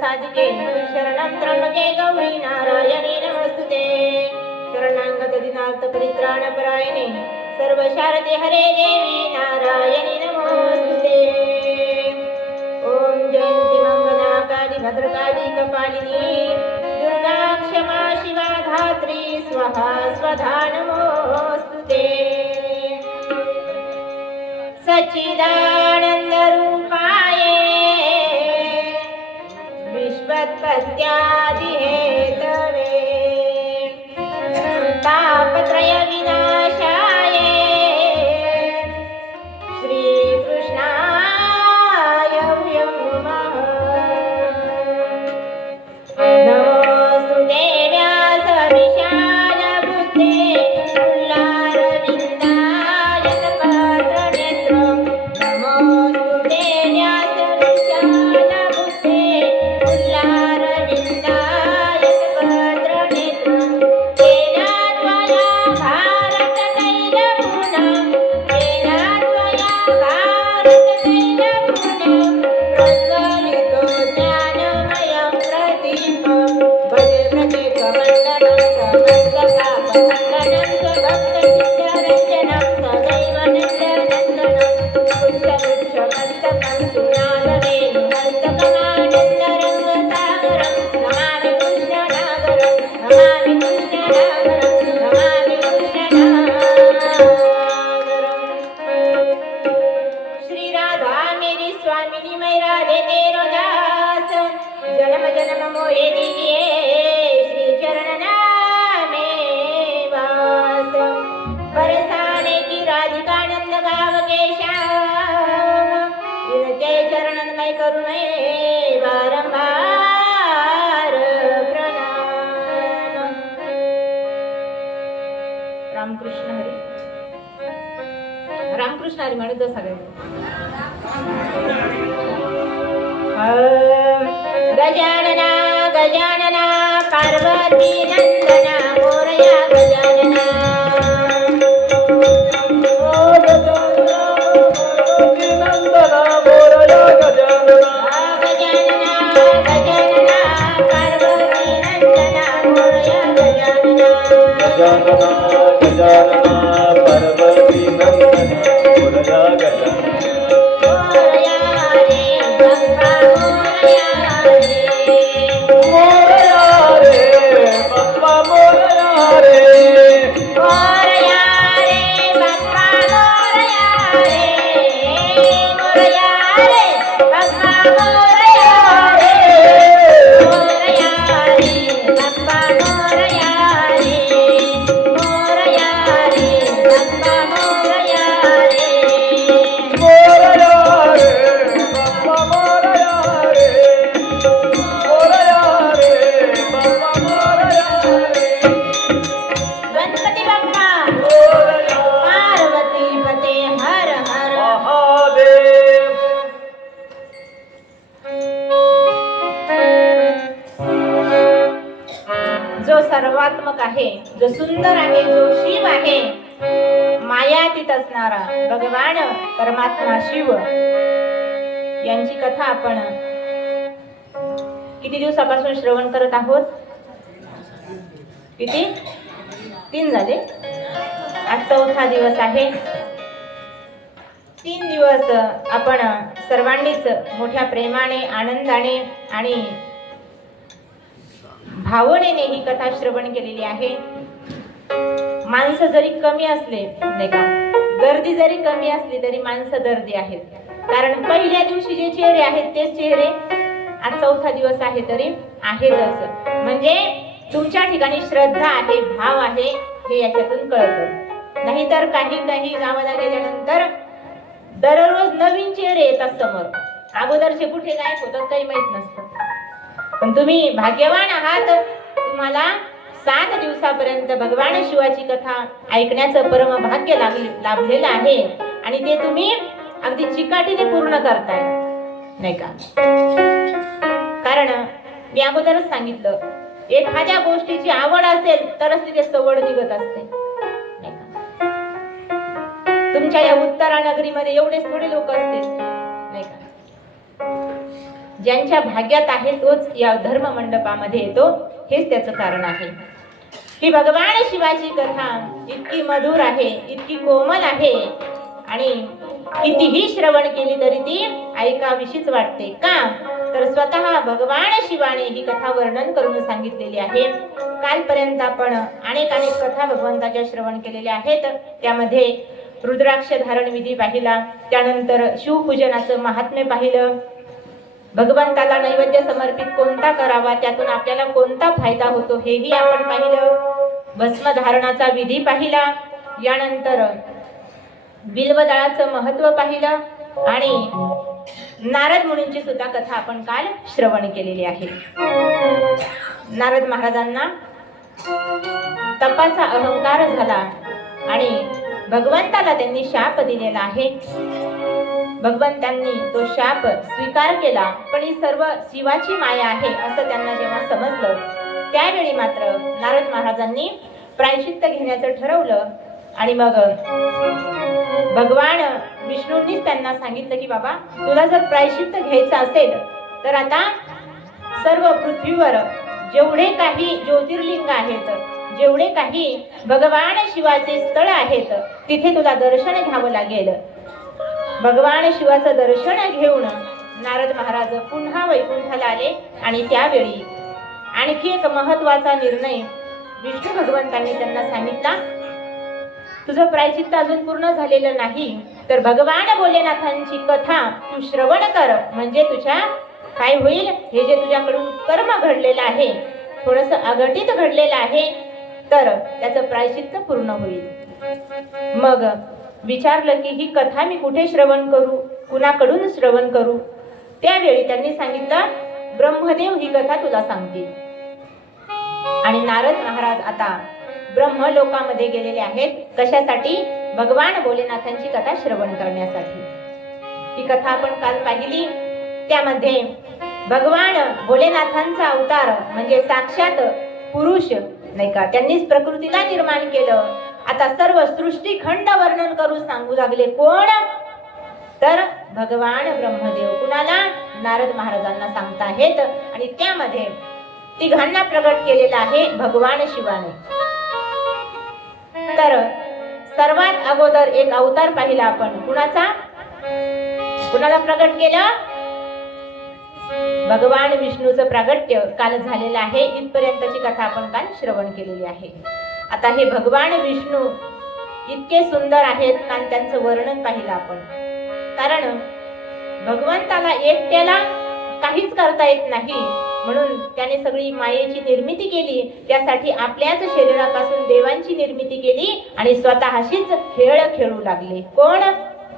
साधिके शरणं त्र्यंबके गौरी नारायणी नमस्तुते शरणागत दीनार्थ परित्राणपरायणे सर्व शारदे हरे देवी नारायणी नमस्तुते ओम जयंती मंगला काली भद्रकाली कपालिनी दुर्गा क्षमा शिवा धात्री स्वाहा स्वधा नमोस्तुते सच्चिदानंद रूपाये विश्वोत्पत्त्यादि हेतवे तापत्रय विनाशाय श्री कृष्णाय नमः नमोस्तुते व्यास विशाल बुद्धे उल्लारविन्दाय तपत्रनेत्रं नमोस्तुते व्यास विशाल बुद्धे उल्लारविन्दाय तपत्रनेत्रं तेन त्वया भारततैलपूर्णं तेन त्वया भारततैलपूर्णं प्रज्वलितो ज्ञानमयं प्रदीपं भजे भजे कमण्डलं कमण्डकापमण्डलं स्वभक्तचित्तरञ्जनं सदैव नित्यनन्दनं पुच्छपुच्छमस्तकं सुनादवेणुमस्तकमानन्दरङ्गसागरं नमामि कृष्णनागरं नमामि कृष्णनागरं नमामि कृष्णनागरं श्री राधा मेरी स्वामिनी मैं राधे तेरो दास जन्म जन्म मोहे दीजिए श्री चरण नामे वास बरसाने की राधिकानंद गाव के श्याम इनके चरणन मैं करूँ मैं बारंबार प्रणाम रामकृष्ण हरी रामकृष्ण हरी म्हणत जा सगळे गजानना गजानना पार्वती नंदना मोरया गजानना नंदना मोरया गजानना गजानना गजानना पार्वती नंदना मोरया गजानना गजानना गजानना पार्वती नंदना मोरया गजानना मोरया रे गंगा मोरया रे मोरया रे बाप्पा मोरया रे मोरया रे बाप्पा मोरया रे मोरया रे बाप्पा मोरया रे मोरया रे बाप्पा मोरया रे मोरया रे बाप्पा मोरया रे मोरया रे बाप्पा मोरया रे मोरया रे बाप्पा मोरया रे गणपती बाप्पा मोरया पार्वती पते हर हर महादेव जो सर्वात्मक आहे जो सुंदर आहे जो शिव आहे मायातीत असणारा भगवान परमात्मा शिव यांची कथा आपण किती दिवसापासून श्रवण करत आहोत किती 3 झाले आज 4था दिवस आहे 3 दिवस आपण सर्वांनीच मोठ्या प्रेमाने आनंदाने आणि भावनेने ही कथा श्रवण केलेली आहे माणसं जरी कमी असले नाही का गर्दी जरी कमी असली तरी माणसं दर्दी आहेत कारण पहिल्या दिवशी जे चेहरे आहेत तेच चेहरे आज 4था दिवस आहे तरी आहेतच म्हणजे तुमच्या ठिकाणी श्रद्धा आहे भाव आहे हे याच्यातून कळतं नाहीतर काही गावाला गेल्यानंतर दररोज नवीन चेहरे येतात समोर अगोदरचे कुठे गायब होतात काही माहित नसतं पण तुम्ही भाग्यवान आहात तुम्हाला 7 दिवसापर्यंत भगवान शिवाची कथा ऐकण्याचं परम भाग्य लाभलेलं आहे आणि ते तुम्ही अगदी चिकाटीने पूर्ण करताय नाही का कारण मी अगोदरच सांगितलं एखाद्या गोष्टीची आवड असेल तरच तिथे सवड निघत असते नाही का तुमच्या या उत्तरा नगरीमध्ये एवढेच थोडे लोक असतील नाही का ज्यांच्या भाग्यात आहे तोच या धर्म मंडपामध्ये येतो, हेच त्याचं कारण आहे. ही भगवान शिवाची कथा इतकी मधुर आहे, इतकी कोमल आहे आणि कितीही श्रवण केली तरी ती ऐकावीशीच वाटते. का तर स्वतः भगवान शिवाने ही कथा वर्णन करून सांगितलेली आहे. कालपर्यंत आपण अनेक कथा भगवंताच्या श्रवण केलेल्या आहेत. त्यामध्ये रुद्राक्ष धारण विधी पाहिला, त्यानंतर शिवपूजनाचं महात्म्य पाहिलं, भगवंताला नैवेद्य समर्पित कोणता करावा, त्यातून आपल्याला कोणता फायदा होतो हेही आपण पाहिलं, भस्म धारणाचा विधी पाहिला, यानंतर बिल्वदळाचं महत्त्व पाहिलं आणि नारद मुनींची सुद्धा कथा आपण काल श्रवण केलेली आहे. नारद महाराजांना तपाचा अहंकार झाला आणि भगवंताला त्यांनी शाप दिलेला आहे. भगवंतांनी तो शाप स्वीकार केला, पण ही सर्व शिवाची माया आहे असं त्यांना जेव्हा समजलं, त्यावेळी मात्र नारद महाराजांनी प्रायश्चित्त घेण्याचं ठरवलं आणि मग भगवान विष्णूंनीच त्यांना सांगितलं की बाबा, तुला जर प्रायश्चित्त घ्यायचं असेल तर आता सर्व पृथ्वीवर जेवढे काही ज्योतिर्लिंग आहेत, जेवढे काही भगवान शिवाचे स्थळ आहेत, तिथे तुला दर्शन घ्यावं लागेल. भगवान शिवाचं दर्शन घेऊन नारद महाराज पुन्हा वैकुंठाला आले आणि त्यावेळी आणखी एक महत्वाचा निर्णय विष्णू भगवंतांनी त्यांना सांगितला, तुझं प्रायश्चित्त अजून पूर्ण झालेलं नाही तर भगवान भोलेनाथांची कथा तू श्रवण कर, म्हणजे तुझ्या काय होईल, हे जे तुझ्याकडून कर्म घडलेलं आहे, थोडस अघटित घडलेलं आहे, तर त्याचं प्रायश्चित्त पूर्ण होईल. मग विचारलं की ही कथा मी कुठे श्रवण करू, कुणाकडून श्रवण करू? त्यावेळी त्यांनी सांगितलं, ब्रह्मदेव ही कथा तुला सांगतील. आणि नारद महाराज आता ब्रह्मलोकामध्ये गेलेले आहेत. कशासाठी? भगवान भोलेनाथांची कथा श्रवण करण्यासाठी. ही कथा आपण काल पाहिली. त्यामध्ये भगवान भोलेनाथांचा अवतार म्हणजे साक्षात पुरुष नाही का, त्यांनीच प्रकृतीला निर्माण केलं. आता सर्व सृष्टीखंड वर्णन करून सांगू लागले. कोण? तर भगवान ब्रह्मदेव. कुणाला? नारद महाराजांना सांगता आहेत. आणि त्यामध्ये तिघांना प्रगट केलेला आहे भगवान शिवाने. तर सर्वात अगोदर एक अवतार पाहिला आपण. कुणाचा? कुणाला प्रगट केलं? भगवान विष्णूचं प्रागट्य काल झालेलं आहे. इथपर्यंतची कथा आपण काल श्रवण केलेली आहे. आता हे भगवान विष्णू इतके सुंदर आहेत कारण त्यांचं वर्णन पाहिलं आपण. कारण भगवंताला एकट्याला काहीच करता येत नाही, म्हणून त्याने सगळी मायेची निर्मिती केली. त्यासाठी आपल्याच शरीरापासून देवांची निर्मिती केली आणि स्वतःशीच खेळ खेळू लागले. कोण?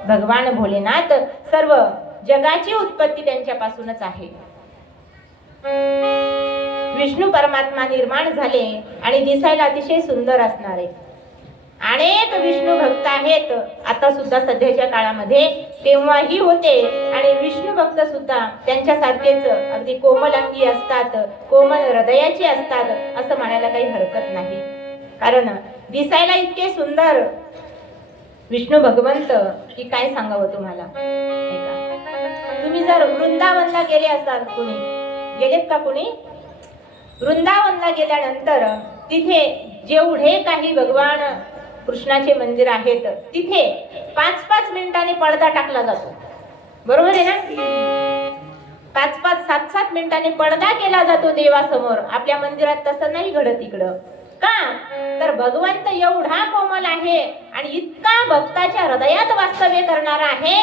भगवान भोलेनाथ. सर्व जगाची उत्पत्ती त्यांच्यापासूनच आहे. विष्णू परमात्मा निर्माण झाले आणि दिसायला अतिशय सुंदर असणारे अनेक विष्णू भक्त आहेत. आता सुद्धा सध्याच्या काळामध्ये, तेव्हाही होते. आणि विष्णू भक्त सुद्धा त्यांच्यासारखेच अगदी कोमलांगी असतात, कोमल हृदयाचे असतात असं म्हणायला काही हरकत नाही. कारण दिसायला इतके सुंदर विष्णू भगवंत की काय सांगावं तुम्हाला. तुम्ही जर वृंदावनला गेले असाल, कुणी गेलेत का? कुणी वृंदावनला गेल्यानंतर तिथे जेवढे काही भगवान कृष्णाचे मंदिर आहेत, तिथे 5-5 मिनिटांनी पडदा टाकला जातो. बरोबर आहे ना? 5-5, 7-7 मिनिटांनी पडदा केला जातो देवासमोर. आपल्या मंदिरात तसं नाही घडत इकडं. का? तर भगवंत एवढा कोमल आहे आणि इतका भक्ताच्या हृदयात वास्तव्य करणारा आहे.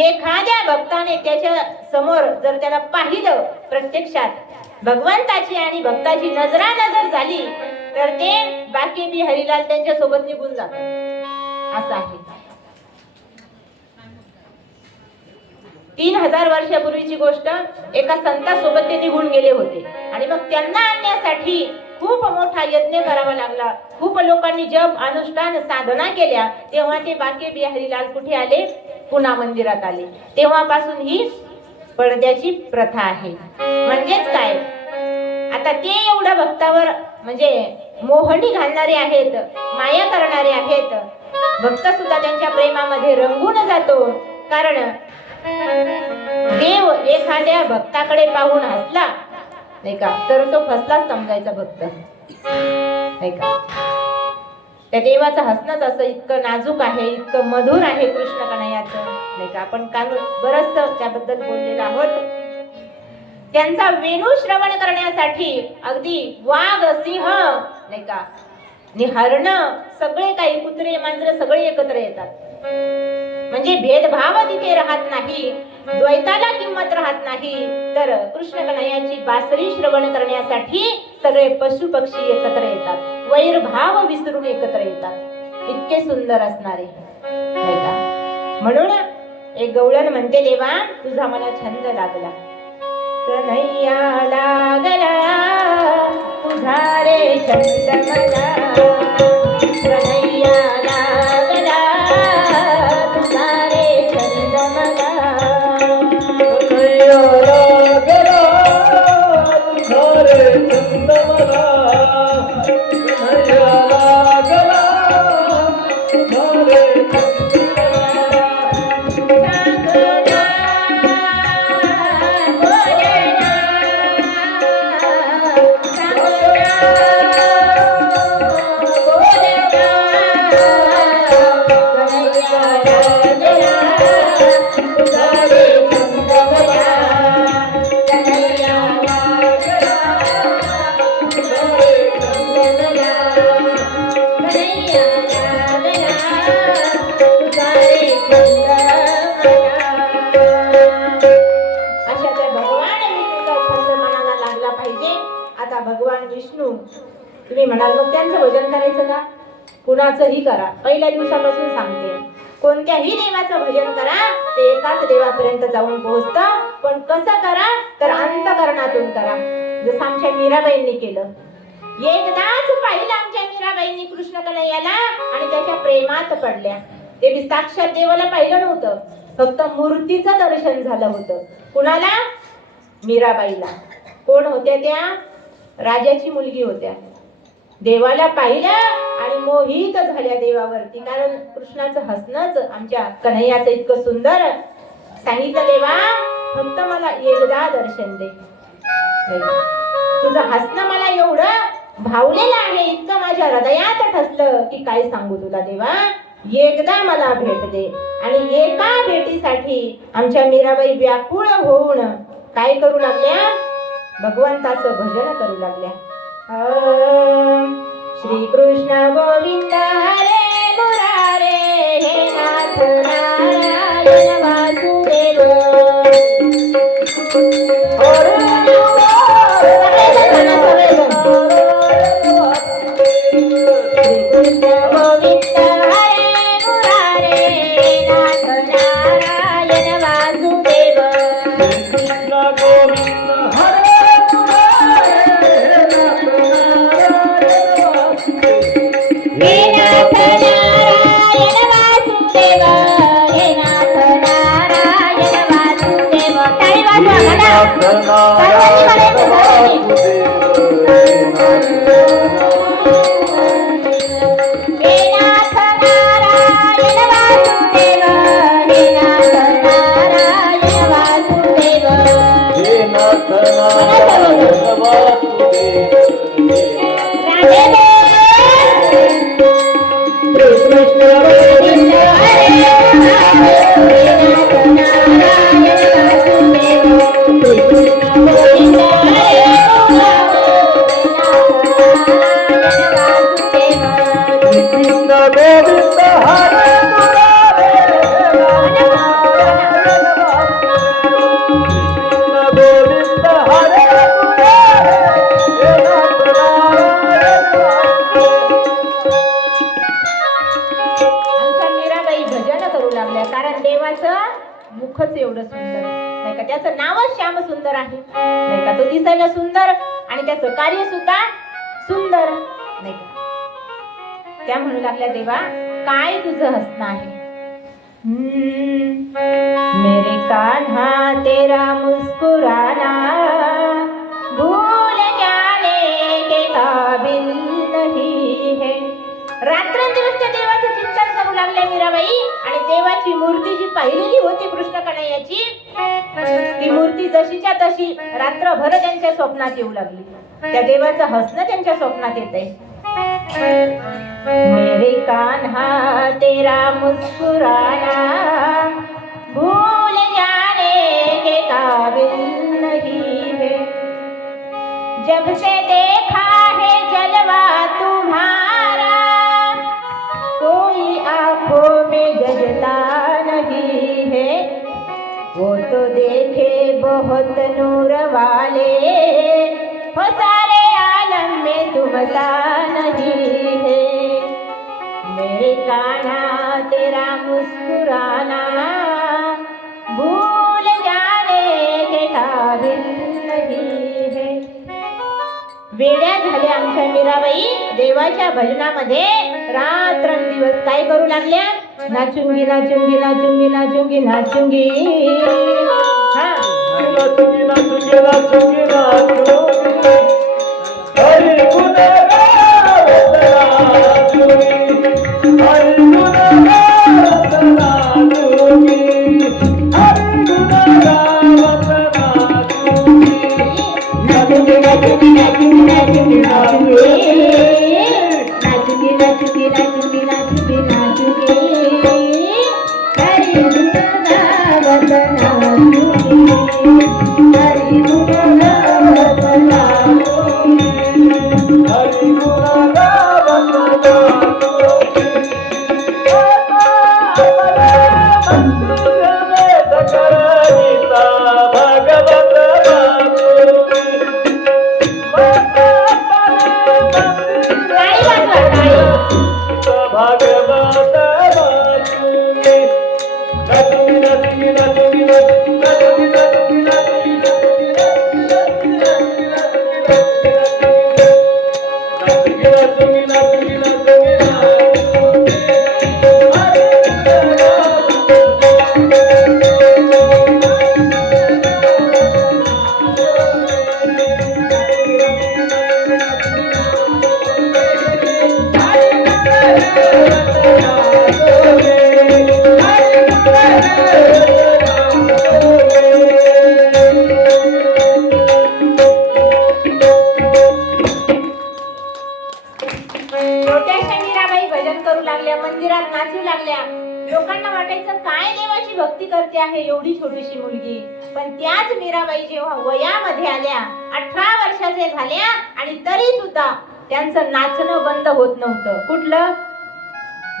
एखाद्या भक्ताने त्याच्या समोर जर त्याला पाहिलं प्रत्यक्षात, भगवंताची आणि भक्ताची नजरानजर झाली, तर ते बाकी बी हरिलाल त्यांच्या सोबत निघून जातात. असं आहे. 3000 वर्षापूर्वीची गोष्ट. एका संतासोबत ते निघून गेले होते आणि मग त्यांना आणण्यासाठी खूप मोठा यज्ञ करावा लागला. खूप लोकांनी जप, अनुष्ठान, साधना केल्या. तेव्हा ते बाकी बी हरिलाल कुठे आले? पुन्हा मंदिरात आले. तेव्हापासून ही पडद्याची प्रथा आहे. म्हणजेच काय, आता ते एवढ्या भक्तावर म्हणजे मोहनी घालणारे आहेत, माया करणारे आहेत. भक्त सुद्धा त्यांच्या प्रेमामध्ये रंगून जातो. कारण देव एखाद्या भक्ताकडे पाहून हसला नाही का, तर तो फसलाच समजायचा भक्त नाही का. त्या देवाचं हसणंच असं इतकं नाजूक आहे, इतकं मधुर आहे कृष्ण कन्हैयाचं नाही का. आपण काल बरंच त्याबद्दल बोललेलो आहोत. त्यांचा वेणू श्रवण करण्यासाठी अगदी वाघ, सिंह नाही का आणि हरण, सगळे काही कुत्रे मांजरे सगळे एकत्र येतात. म्हणजे भेदभाव तिथे राहत नाही, द्वैताला किंमत राहत नाही. तर कृष्ण कन्हैयाची बासरी श्रवण करण्यासाठी सगळे पशु पक्षी एकत्र येतात, वैरभाव विसरून एकत्र येतात. इतके सुंदर असणारे नाही का. म्हणून एक गवळण म्हणते, देवा तुझा मला छंद लागला, कन्हैया लागला तुझा रे छंद मला, कन्हैया लागला तुझा रे छंद मला. कन्हैया लागला तुझा रे छंद मला, कन्हैया लागला तुझा रे छंद भगवान विष्णू. तुम्ही म्हणाल मग त्यांचं भजन करायचं का? कुणाचंही करा, पहिल्या दिवसापासून सांगते, कोणत्याही देवाचं भजन करा, ते एकाच देवापर्यंत जाऊन पोहोचतं. पण कसं करा, तर अंतकरणातून करा, जसं आमच्या मीराबाईंनी केलं. एकदाच पाहिलं आमच्या मीराबाईंनी कृष्ण कन्हैयाला आणि त्याच्या प्रेमात पडल्या. ते साक्षात देवाला पाहिलं नव्हतं, फक्त मूर्तीचं दर्शन झालं होतं. कुणाला? मीराबाईला. कोण होत्या त्या? राजाची मुलगी होत्या. देवाला पाहिलं आणि मोहित झाल्या देवावरती, कारण कृष्णाचं हसणंच आमच्या कन्हैयाचं इतकं सुंदर. सांगितलं, देवा फक्त मला एकदा दर्शन दे, तुझं हसणं मला एवढं भावलेलं आहे, इतकं माझ्या हृदयात ठसलं की काय सांगू तुला देवा, एकदा मला भेट दे. आणि एका भेटीसाठी आमच्या मीराबाई व्याकुळ होऊन काय करू लागल्या? भगवंताचं भजन करू लागल्या. श्री कृष्ण गोविंद हरे मुरारे, हे नाथ नारायण वासुदेव. श्री कृष्ण गोविंद हरे मुरारे, नाथ नारायण वासुदेव. कृष्ण गोविंद हरे मुरारे, नाथ नारायण वासुदेव. हे नाथ नारायण वासुदेव, हे नाथ नारायण वासुदेव. मुखच एवढं सुंदर नाही का, त्याचं नावच श्याम सुंदर आहे नाही का. तो दिसायला सुंदर आणि त्याचं कार्य सुद्धा सुंदर नाही का. त्या म्हणू लागल्या, देवा काय तुझं हसणं आहे. मेरे कान्हा तेरा मुस्कुराना भूल जाने के काबिल नहीं है. रात्रंदिवस त्या देवाचं चिंतन करू लागल्या मीराबाई आणि देवाची मूर्ती जी पाहिलेली होती कृष्ण कन्हैयाची, ती मूर्ती जशीच्या तशी रात्रभर त्यांच्या स्वप्नात येऊ लागली. त्या देवाचं हसणं त्यांच्या स्वप्नात येतंय. मेरे कान्हा तेरा मुस्कुराना भूल जाने के काबिल नहीं है, जब से देखा है जलवा तुम्हारा कोई आंखों में जजता नहीं है, वो तो देखे बहुत नूर वाले हो सारे आलम में तुम सा नहीं है, मेरे कान्हा तेरा मुस्कुराना भूल जाने के काबिल नहीं है. वेड्या झाल्या आमच्या मीराबाई देवाच्या भजनामध्ये रात्रंदिवस. काय करू लागल्या? नाचुंगी नाचुंगी नाचुंगी नाचुंगी नाचुंगी. हा, नाचुंगी नाचुंगी नाचुंगी नाचुंगी, हरी गुण गावत नाचुंगी, हरी गुण गावत नाचुंगी, हरी गुण गावत नाचुंगी. नाचुंगी नाचुंगी नाचुंगी नाचुंगी नाचुंगी, नाचुंगी नाचुंगी नाचुंगी नाचुंगी नाचुंगी, हरी गुण गावत नाचुंगी, हरी गुण गावत नाचुंगी. हरी गुण गावत नाचुंगी. मंदिर में करनीता भगवत नाचुंगी. टाळी वाजवा, टाळी. भागवत नाचुंगी. नाचुंगी नाचुंगी नाचुंगी नाचुंगी नाचुंगी नाचुंगी नाचुंगी नाचुंगी. छोट्याशा मीराबाई भजन करू लागल्या, मंदिरात नाचू लागल्या. लोकांना वाटायचं काय देवाची भक्ती करते आहे एवढी छोटीशी मुलगी. पण त्याच मीराबाई जेव्हा वयामध्ये आल्या, 18 वर्षाचे झाल्या, आणि तरी सुद्धा त्यांचं नाचणं बंद होत नव्हतं. कुठलं?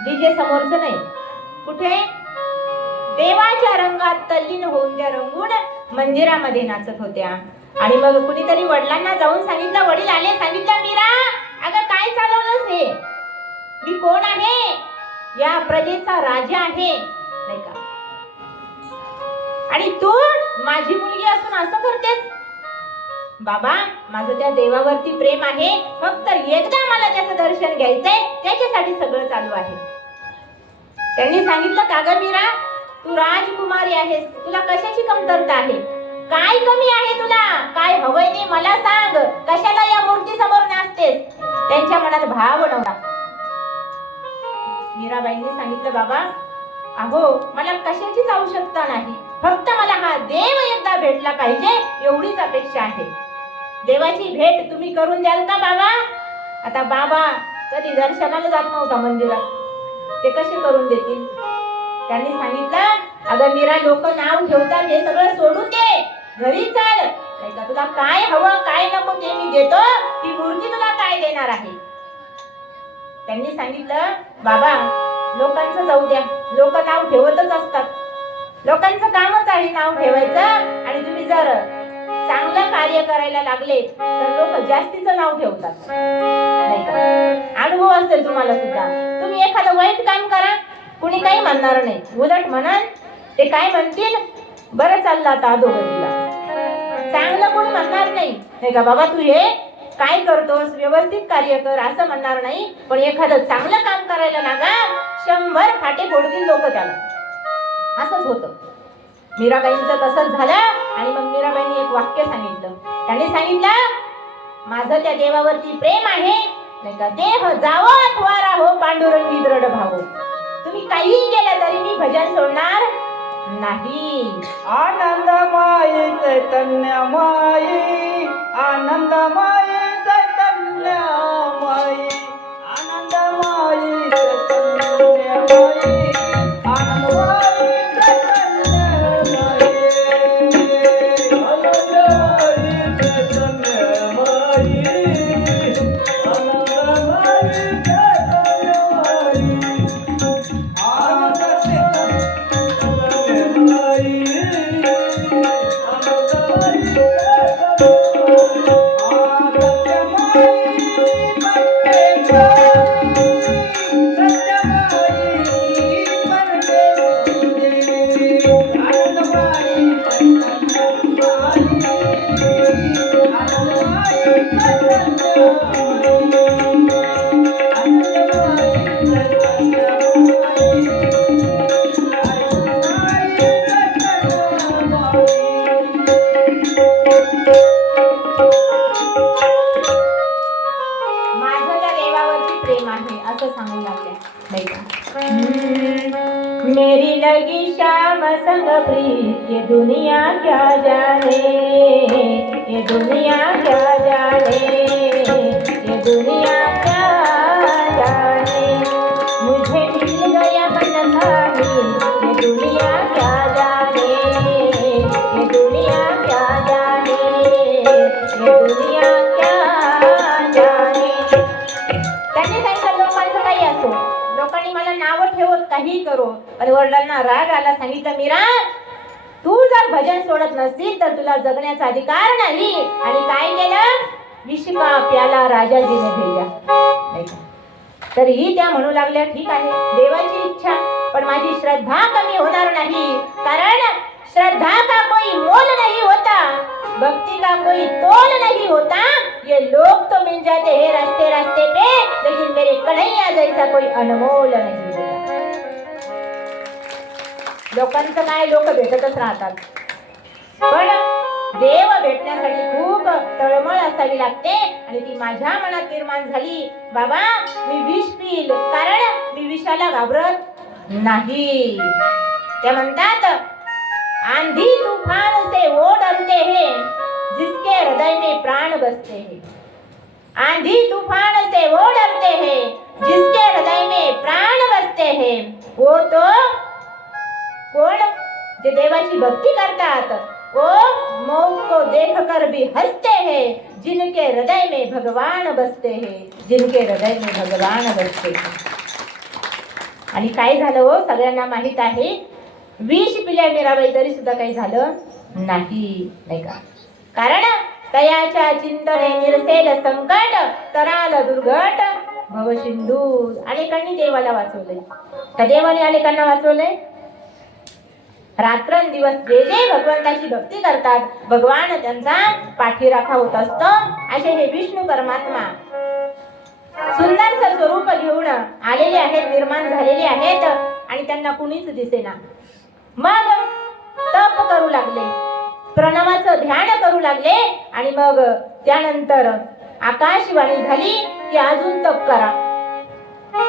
डीजे समोरचं नाही. कुठे? देवाच्या रंगात तल्लीन होऊन त्या रंगून मंदिरामध्ये नाचत होत्या. आणि मग कुणीतरी वडिलांना जाऊन सांगितलं, वडील आले, सांगितलं, मीरा अगं काय चालवलंस हे? मी कोण आहे? या प्रजेचा राजा आहे, नाही का? आणि तू माझी मुलगी असून असं करतेस? बाबा, माझं त्या देवावरती प्रेम आहे, फक्त एकदा मला त्याचं दर्शन घ्यायचंय, त्याच्यासाठी सगळं चालू आहे. त्यांनी सांगितलं, का गं मीरा, तू राजकुमारी आहेस, तुला कशाची कमतरता आहे? काय कमी आहे तुला? काय हवंय ते मला सांग. कशाला या मूर्ती समोर नाचतेस? त्यांच्या मनात भाव नव्हता. मीराबाईंनी सांगितलं, बाबा अहो, मला कशाचीच आवश्यकता नाही, फक्त मला हा देव एकदा भेटला पाहिजे, एवढीच अपेक्षा आहे. देवाची भेट तुम्ही करून द्याल का बाबा? आता बाबा कधी दर्शनाला जात नव्हता मंदिरात, ते कसे करून देतील? त्यांनी सांगितलं, अगं मीरा, लोक नाव ठेवतात, हे सगळं सोडून दे, घरी चाल, नाही का? तुला काय हवं काय नको ते मी देतो, ती मूर्ती तुला काय देणार आहे? त्यांनी सांगितलं, बाबा लोकांचं जाऊ द्या, लोक नाव ठेवतच असतात, लोकांचं कामच आहे नाव ठेवायचं, आणि तुम्ही जर चांगलं कार्य करायला लागले तर लोक जास्तीचं नाव ठेवतात, नाही का? अनुभव असेल तुम्हाला सुद्धा. तुम्ही एखादं वाईट काम करा, कुणी काही म्हणणार नाही, उलट म्हणाल ते काय म्हणतील, बरं चाललं आता अधोगतीला. चांगलं कोणी म्हणणार नाही, नाही का? बाबा तू हे काय करतोस, व्यवस्थित कार्य कर असं म्हणणार नाही. पण एखादं चांगलं काम करायला लागा, 100 फाटे फोडतील लोक त्याला. असंच होतं. मीराबाईंचं तसंच झालं. आणि मग मीराबाईंनी एक वाक्य सांगितलं. त्यांनी सांगितलं, माझं त्या देवावरती प्रेम आहे, नाही का? देह जावो अथवा राहो पांडुरंगी दृढ भावो. तुम्ही काहीही केलं तरी मी भजन सोडणार नाही. आनंदमायी चैतन्यमायी, आनंदमायी चैतन्यमायी, आनंदमायी चैतन्यमायी, आनंदमायी चैतन्यमायी, आनंदमायी चैतन्यमायी, आनंदमायी माझं त्या देवावरती प्रेम आहे असं सांगू लागले नाही का. मेरी लगी श्याम संग प्रीत, ये दुनिया क्या जाने, ये दुनिया क्या जाने, ये दुनिया क्या जाने, मुझे मिल गया मन भाई, ये दुनिया क्या जाने, ये दुनिया क्या जाने, ये दुनिया क्या जाने. त्यांनी सांगितलं लोकांचं काही असो, लोकांनी मला नावं ठेवत काही करो, पण वडिलांना राग आला. सांगितलं मीरा, तू जर भजन सोडत नसतील तर तुला जगण्याचा अधिकार नाही. आणि काय केलं, विष का प्याला राजाजीने भेजा नाही का. तरीही त्या म्हणू लागल्या ठीक आहे देवाची इच्छा, पण माझी श्रद्धा कमी होणार नाही. कारण श्रद्धा का कोई मोल नहीं होता, भक्ति का कोई तोल नहीं होता. ये लोग तो मिल जाते हैं रास्ते रास्ते पे, लेकिन मेरे कन्हैया जैसा कोई अनमोल नहीं होता. लोकांचं काय, लोक भेटतच राहतात, पण देव भेटण्यासाठी खूप तळमळ असावी लागते. आणि ती माझ्या मनात निर्माण झाली. बाबा मी विष पिल, कारण मी विषाला घाबरत नाही. त्या म्हणतात आंधी तूफान से वो डरते हैं जिसके हृदय में प्राण बसते हैं. आंधी तूफान से वो डरते हैं जिसके हृदय में प्राण बसते हैं. वो तो कोण, जे देवाची भक्ती करतात, वो मौत को देखकर भी हंसते हैं, जिनके हृदय में भगवान बसते हैं, जिनके हृदय में भगवान बसते हैं. आणि काय झालं हो सगळ्यांना माहित आहे, विष पिल्या मीराबाई तरी सुद्धा काही झालं नाही नाही का. कारण तयाच्या चिंतने निरसेल संकट, तराल दुर्घट भवसिंधू. अनेकांनी देवाला वाचवले, त्या देवाने अनेकांना वाचवले. रात्रंदिवस जे जे भगवंताची भक्ती करतात, भगवान त्यांचा पाठीराखा होत असतो. असे हे विष्णू परमात्मा सुंदरसं स्वरूप घेऊन आलेले आहेत, निर्माण झालेले आहेत. आणि त्यांना कुणीच दिसेना. मग तप करू लागले, प्रणवाचं ध्यान करू लागले. आणि मग त्यानंतर आकाशवाणी झाली की अजून तप करा.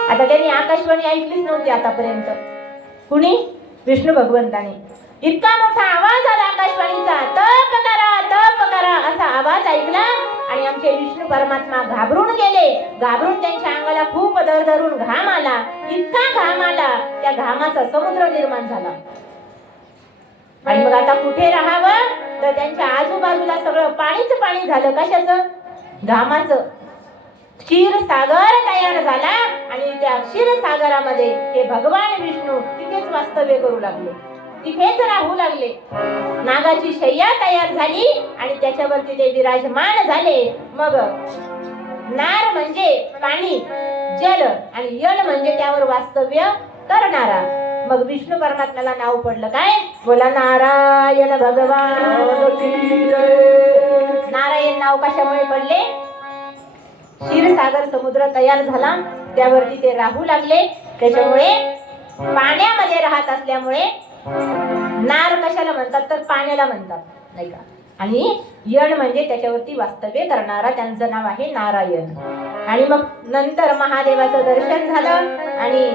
आता त्यांनी आकाशवाणी ऐकलीच नव्हती आतापर्यंत. कुणी, विष्णू भगवंताने. इतका मोठा आवाज आला आकाशवाणीचा, तप करा असा आवाज ऐकला. आणि आमचे विष्णू परमात्मा घाबरून गेले. घाबरून त्यांच्या अंगाला खूप दरदरून घाम आला. इतका घाम आला, त्या घामाचा समुद्र निर्माण झाला. आणि मग आता कुठे राहावं, तर त्यांच्या आजूबाजूला सगळं पाणीच पाणी झालं. कशाचं, घामाचं. क्षीरसागर तयार झाला. आणि त्या क्षीरसागरामध्ये हे भगवान विष्णू तिथेच वास्तव्य करू लागले, तिथेच राहू लागले. नागाची शय्या तयार झाली आणि त्याच्यावरती ते विराजमान झाले. मग नार म्हणजे पाणी, जल, आणि यल म्हणजे त्यावर वास्तव्य करणारा. मग विष्णू परमात्म्याला नाव पडलं काय, बोला नारायण भगवान की जय. नारायण नाव कशामुळे पडले, क्षीरसागर समुद्र तयार झाला, त्यावरती ते राहू लागले. त्याच्यामुळे पाण्यामध्ये राहत असल्यामुळे नार कशाला म्हणतात, तर पाण्याला म्हणतात नाही का. आणि यण म्हणजे त्याच्यावरती वास्तव्य करणारा, त्यांचं नाव आहे नारायण. आणि मग नंतर महादेवाचं दर्शन झालं आणि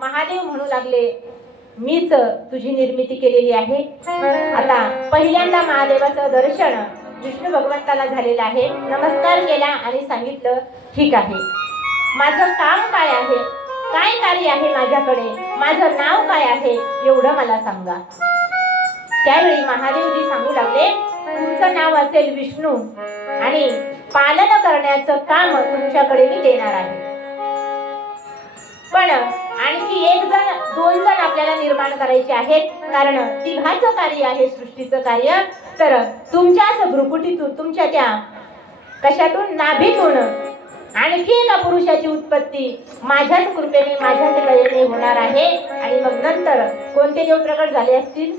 महादेव म्हणू लागले, मीच तुझी निर्मिती केलेली आहे. आता पहिल्यांदा महादेवाचं दर्शन विष्णू भगवंताला झालेलं आहे. नमस्कार केला आणि सांगितलं, ठीक आहे, माझं काम काय आहे, काय कार्य आहे माझ्याकडे, माझं नाव काय आहे, एवढं मला सांगा. त्यावेळी महादेवजी सांगू लागले, तुमचं नाव असेल विष्णू आणि पालन करण्याचं काम तुमच्याकडे मी देणार आहे. पण आणखी एक जण, दोन जण आपल्याला निर्माण करायचे आहेत, कारण तिघाचं कार्य आहे सृष्टीचं कार्य. तर तुमच्याच भ्रुकुटीतून, तुमच्या त्या कशातून, नाभीतून आणखी एका पुरुषाची उत्पत्ती माझ्याच कृपेने, माझ्याच दयेने होणार आहे. आणि मग नंतर कोणते देव प्रकट झाले असतील?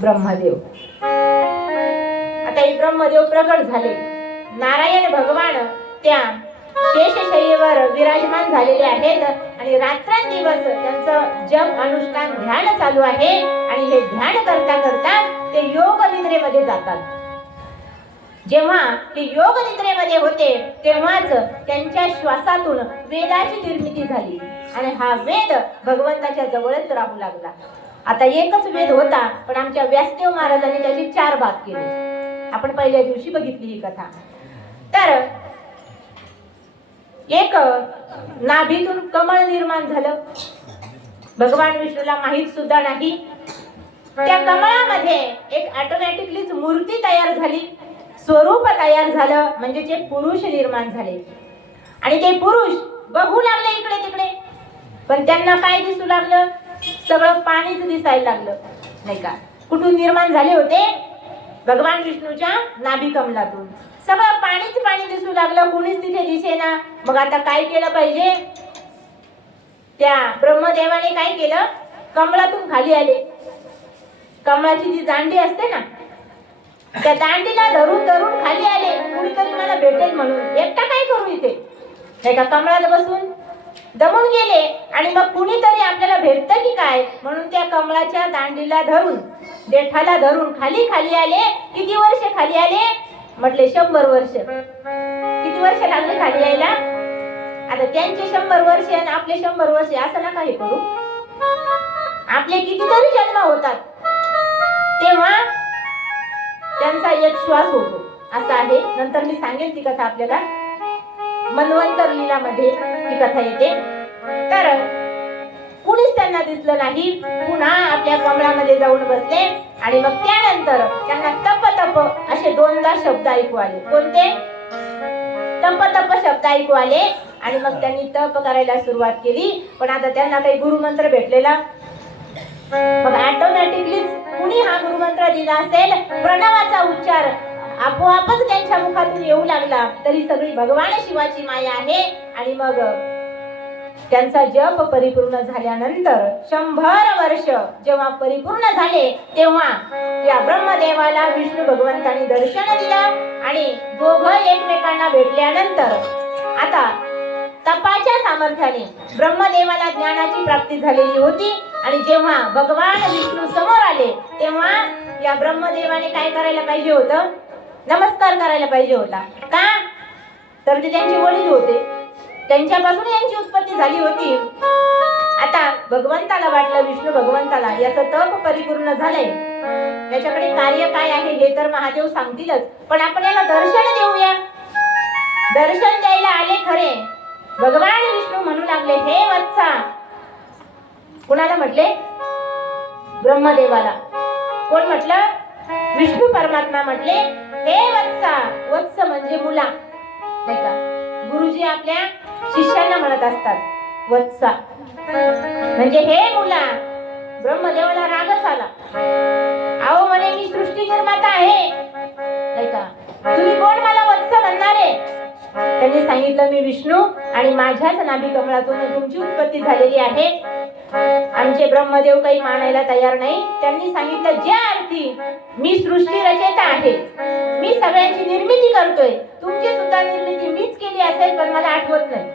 ब्रह्मदेव. आता हे ब्रह्मदेव प्रकट झाले. नारायण भगवान त्या शेषशय्येवर विराजमान झालेले आहेत आणि रात्रंदिवस त्यांचं जप, अनुष्ठान, ध्यान चालू आहे. आणि हे ध्यान करता करता ते योग निद्रेमध्ये जातात. जेव्हा ते योग निद्रेमध्ये होते तेव्हाच त्यांच्या श्वासातून वेदाची निर्मिती झाली आणि हा वेद भगवंताच्या जवळच राहू लागला. आता एकच वेद होता, पण आमच्या व्यासदेव महाराजांनी त्याची 4 भाग केले. आपण पहिल्या दिवशी बघितली ही कथा. तर एक नाभीतून कमळ निर्माण झालं, भगवान विष्णूला माहित सुद्धा नाही. त्या कमळामध्ये एक ऑटोमॅटिकलीच मूर्ती तयार झाली, स्वरूप तयार झालं, म्हणजे ते पुरुष निर्माण झाले. आणि ते पुरुष बघू लागले इकडे तिकडे, पण त्यांना काय दिसू लागलं? सगळं पाणीच दिसायला लागलं, नाही का? कुठून निर्माण झाले होते? भगवान विष्णूच्या नाभी कमलातून. सगळं पाणीच पाणी दिसू लागलं, कुणीच तिथे दिसेना. मग आता काय केलं पाहिजे? त्या ब्रह्मदेवाने काय केलं? कमळातून खाली आले. कमळाची जी दांडी असते ना, त्या दांडीला धरून धरून खाली आले, कुणीतरी मला भेटेल म्हणून. एकटा काय करू इथे, नाही का? कमळात बसून दमून गेले. आणि मग कुणीतरी आपल्याला भेटतं की काय म्हणून त्या कमळाच्या दांडीला धरून, देठाला धरून खाली खाली आले. किती वर्ष खाली आले? म्हटले 100 वर्ष. किती वर्ष लागले खाली यायला? आता त्यांचे 100 वर्ष आणि आपले 100 वर्ष, असं नका हे करू. आपले कितीतरी जन्म होतात, तेव्हा त्यांचा एक श्वास होतो, असं आहे. नंतर मी सांगेन ती कथा आपल्याला. मन्वंतर लीलामध्ये ती कथा येते. तर कुणीच त्यांना दिसलं नाही. पुन्हा आपल्या कमळामध्ये जाऊन बसले आणि मग त्यानंतर त्यांना तप तप असे 2दा शब्द ऐकू आले. कोणते? तप तप शब्द ऐकू आले. आणि मग त्यांनी तप करायला सुरुवात केली. पण आता त्यांना काही गुरुमंत्र भेटलेला, मग ऑटोमॅटिकलीच कुणी हा गुरुमंत्र दिला असेल, प्रणवाचा उच्चार आपोआपच त्यांच्या मुखातून येऊ लागला. तरी सगळी भगवान शिवाची माया आहे. आणि मग त्यांचा जप परिपूर्ण झाल्यानंतर 100 वर्ष जेव्हा परिपूर्ण झाले, तेव्हा या ब्रह्मदेवाला विष्णू भगवंतांनी दर्शन दिलं. आणि दोघं एकमेकांना भेटल्यानंतर आता तपाच्या सामर्थ्याने ब्रह्मदेवाला ज्ञानाची प्राप्ती झालेली होती. आणि जेव्हा भगवान विष्णू समोर आले, तेव्हा या ब्रह्मदेवाने काय करायला पाहिजे होतं? नमस्कार करायला पाहिजे होता. का? तर ते त्यांचे वडील होते, त्यांच्यापासून यांची उत्पत्ती झाली होती. आता भगवंताला वाटलं, विष्णू भगवंताला याचं तप परिपूर्ण झालंय, याच्याकडे कार्य काय आहे हे तर महादेव सांगतीलच, पण आपण याला दर्शन देऊया. दर्शन द्यायला आले खरे. भगवान विष्णू म्हणू लागले, हे वत्सा. कुणाला म्हटले? ब्रह्मदेवाला. कोण म्हटलं? विष्णू परमात्मा म्हटले, हे वत्सा. वत्स म्हणजे मुला, नाही का? गुरुजी आपल्या शिष्यांना म्हणत असतात वत्सा, म्हणजे हे मुला. ब्रह्मदेवाला रागच आला. अहो म्हणे, मी सृष्टी निर्माता आहे, नाही का? तुम्ही कोण मला वत्स म्हणणारे? त्यांनी सांगितलं, मी विष्णू आणि माझ्याच नाभी कमळातून तुमची उत्पत्ती झालेली आहे. आमचे ब्रह्मदेव काही मानायला तयार नाही. त्यांनी सांगितलं, ज्या अर्थी मी सृष्टी रचयिता आहे, मी सगळ्यांची निर्मिती करतोय, तुमची सुद्धा निर्मिती मीच केली असेल, पण मला आठवत नाही.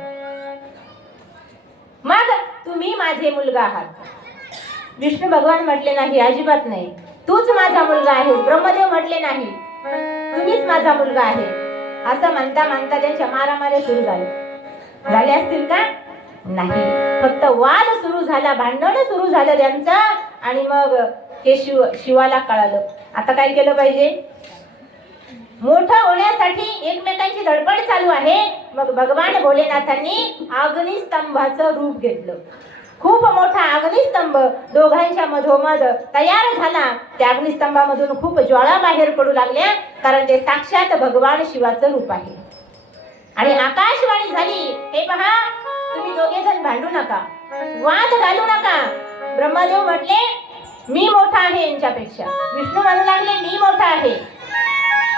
मग तुम्ही माझे मुलगा आहात. विष्णू भगवान म्हटले, नाही, अजिबात नाही, तूच माझा मुलगा आहेस. ब्रह्मदेव म्हटले, नाही, तुम्हीच माझा मुलगा आहे. असं म्हणता म्हणता त्यांच्या मारामाऱ्या सुरू झाल्या. झाल्या असतील का? नाही. फक्त वाद सुरू झाला, भांडण सुरू झालं त्यांचं. आणि मग हे शिवाला कळालं आता काय केलं पाहिजे. मोठं होण्यासाठी एकमेकांची धडपड चालू आहे. मग भगवान भोलेनाथांनी अग्निस्तंभाचं रूप घेतलं. खूप मोठा अग्निस्तंभ दोघांच्या मधोमध तयार झाला. त्या अग्निस्तंभामधून खूप ज्वाळा बाहेर पडू लागल्या, कारण ते साक्षात भगवान शिवाचं रूप आहे. आणि आकाशवाणी झाली, हे पहा, तुम्ही दोघे जण भांडू नका, वाद घालू नका. ब्रह्मदेव म्हटले मी मोठा आहे यांच्यापेक्षा. विष्णू म्हणू लागले मी मोठा आहे.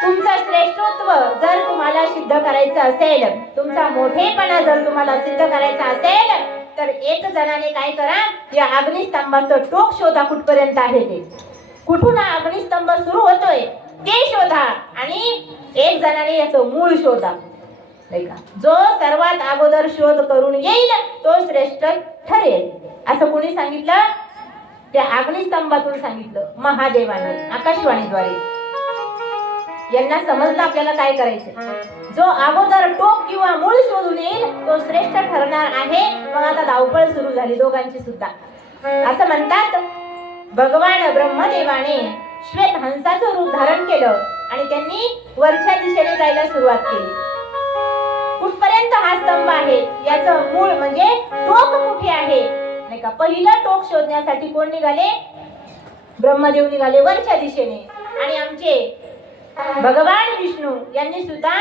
तुमचं श्रेष्ठत्व जर तुम्हाला सिद्ध करायचं असेल, तुमचा मोठेपणा जर तुम्हाला सिद्ध करायचा असेल, तर एक जणाने काय करा, या अग्निस्तंभाचं टोक शोधा कुठपर्यंत आहे ते. कुठून हा अग्निस्तंभ सुरू होतोय ते शोधा. आणि एक जणाने याचं मूळ शोधा. नाही का, जो सर्वात अगोदर शोध करून येईल तो श्रेष्ठ ठरेल. असं कोणी सांगितलं, त्या अग्निस्तंभातून सांगितलं महादेवाने आकाशवाणीद्वारे. यांना समजलं आपल्याला काय करायचं. जो अगोदर टोक किंवा मूळ शोधून येईल तो श्रेष्ठ ठरणार आहे. मग आता धावपळ सुरू झाली दोघांची सुद्धा. असं म्हणतात, भगवान ब्रह्मदेवाने श्वेत हंसाचं रूप धारण केलं आणि त्यांनी वरच्या दिशेने जायला सुरुवात केली. कुठपर्यंत हा स्तंभ आहे याचं मूळ म्हणजे टोक कुठे आहे, नाही का. पहिलं टोक शोधण्यासाठी कोण निघाले, ब्रह्मदेव निघाले वरच्या दिशेने. आणि आमचे भगवान विष्णू यांनी सुद्धा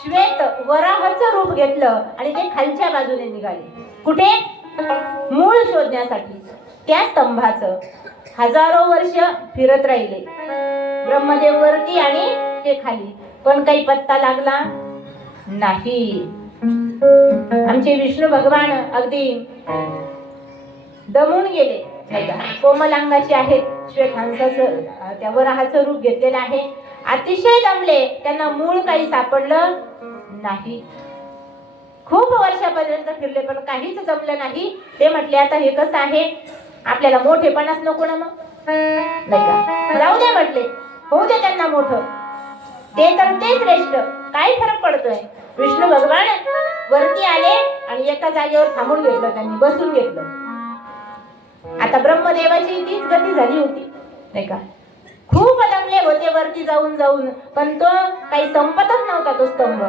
श्वेत वराहाचं रूप घेतलं आणि ते खालच्या बाजूने निघाले. कुठे, मूळ शोधण्यासाठी. त्या स्तंभाचं हजारो वर्ष फिरत राहिले, ब्रह्मदेव वरती आणि ते खाली, पण काही पत्ता लागला नाही. आमचे विष्णू भगवान अगदी दमून गेले, नाही का. कोमल अंगाचे आहेत, श्वेत हंसाचं त्या वराहाचं रूप घेतलेलं आहे. अतिशय दमले, त्यांना मूळ काही सापडलं नाही. खूप वर्षापर्यंत फिरले पण काहीच जमलं नाही. ते म्हटले आता हे कसं आहे, आपल्याला मोठेपणाच नको ना, मग नाही का, जाऊ दे म्हटले, होऊ दे त्यांना मोठं, ते तर ते श्रेष्ठ, काय फरक पडतोय. विष्णू भगवान वरती आले आणि एका जागेवर थांबून घेतलं, त्यांनी बसून घेतलं. आता ब्रह्मदेवाची तीच गती झाली होती, नाही का. खूप दमले होते वरती जाऊन जाऊन, पण तो काही संपतच नव्हता तो स्तंभ.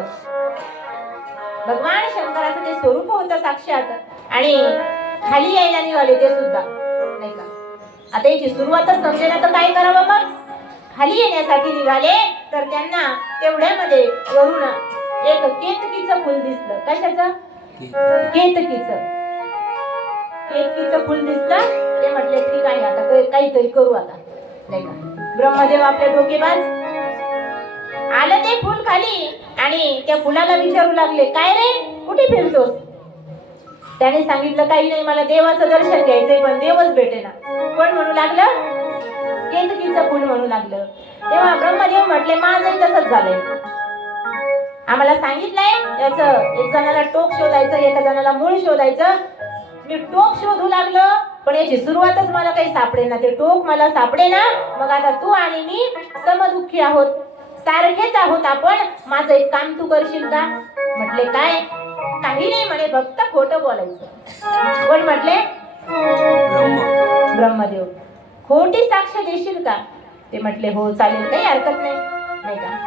भगवान शंकराचं ते स्वरूप होतं साक्षात. आणि खाली यायला निघाले ते सुद्धा, नाही का. आता याची सुरुवातच समजेना तर काय करावं. मग खाली येण्यासाठी निघाले तर त्यांना तेवढ्यामध्ये वरून एक केतकीचं फुल दिसलं. कशाचं, केतकीचं. केतकीचं फुल दिसलं. ते म्हटले ठीक आहे, आता काहीतरी करू आता, नाही का. ब्रह्मदेव आपले डोकेबाज. आलं ते फुल खाली आणि त्या फुलाला विचारू लागले, काय रे, कुठे फिरतोस. त्याने सांगितलं काही नाही, मला देवाचं दर्शन घ्यायचंय पण देवच भेटेना. कोण म्हणू लागलं, केतकीचं फुल म्हणू लागलं. तेव्हा ब्रह्मदेव म्हटले माझंही तसंच झालंय. आम्हाला सांगितलंय याचं एक जणाला टोक शोधायचं, एका जणाला मूळ शोधायचं. मी टोक शोधू लागलो पण याची सुरुवातच मला काही सापडेना, ते टोक मला सापडेना. मग आता तू आणि मी समदुःखी आहोत, सारखेच आहोत आपण. माझं एक काम तू करशील का. म्हटले काय. काही नाही म्हणे, फक्त खोटं बोलायचं. कोण म्हटले, ब्रह्मदेव. खोटी साक्ष देशील का. ते म्हटले हो चालेल, काही हरकत नाही, नाही का.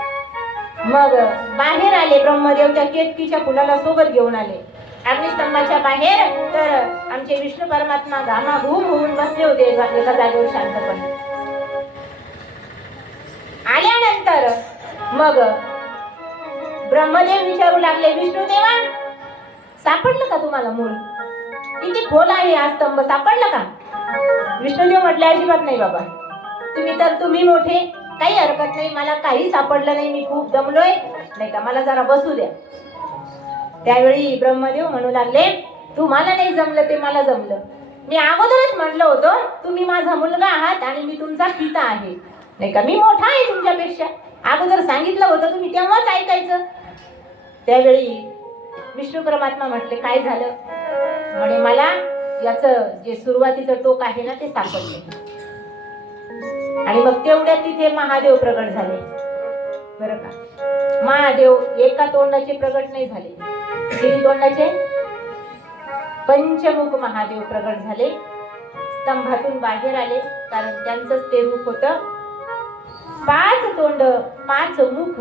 मग बाहेर आले ब्रह्मदेव, त्या केतकीच्या फुलाला सोबत घेऊन आले अग्निस्तंभाच्या बाहेर. तर आमचे विष्णू परमात्मा घामाघूम होऊन बसले होते एका जागेवर शांतपणे. आल्यानंतर मग ब्रह्मदेव विचारू लागले, विष्णुदेवा सापडलं का तुम्हाला मूळ, किती खोल आहे हा स्तंभ, सापडलं का. विष्णुदेव म्हटले अजिबात नाही बाबा, तुम्ही मोठे, काही हरकत नाही, मला काही सापडलं नाही, मी खूप दमलोय, नाही का, मला जरा बसू द्या. त्यावेळी ब्रह्मदेव म्हणू लागले, तुम्हाला नाही जमलं ते मला जमलं. मी अगोदरच म्हटलं होतं तुम्ही माझा मुलगा आहात आणि मी तुमचा पिता आहे, नाही का. मी मोठा आहे तुमच्यापेक्षा, अगोदर सांगितलं होतं तुम्ही तेव्हाच ऐकायचं. त्यावेळी विष्णू परमात्मा म्हटले काय झालं. म्हणे मला याचं जे सुरुवातीचं टोक आहे ना ते सापडले. आणि मग तेवढ्या तिथे महादेव प्रगट झाले बरं का. महादेव एका तोंडाचे प्रगट नाही झाले, किती तोंडाचे, पंचमुख महादेव प्रगट झाले, स्तंभातून बाहेर आले, कारण त्यांचंच ते रूप होतं. 5 तोंड 5 मुख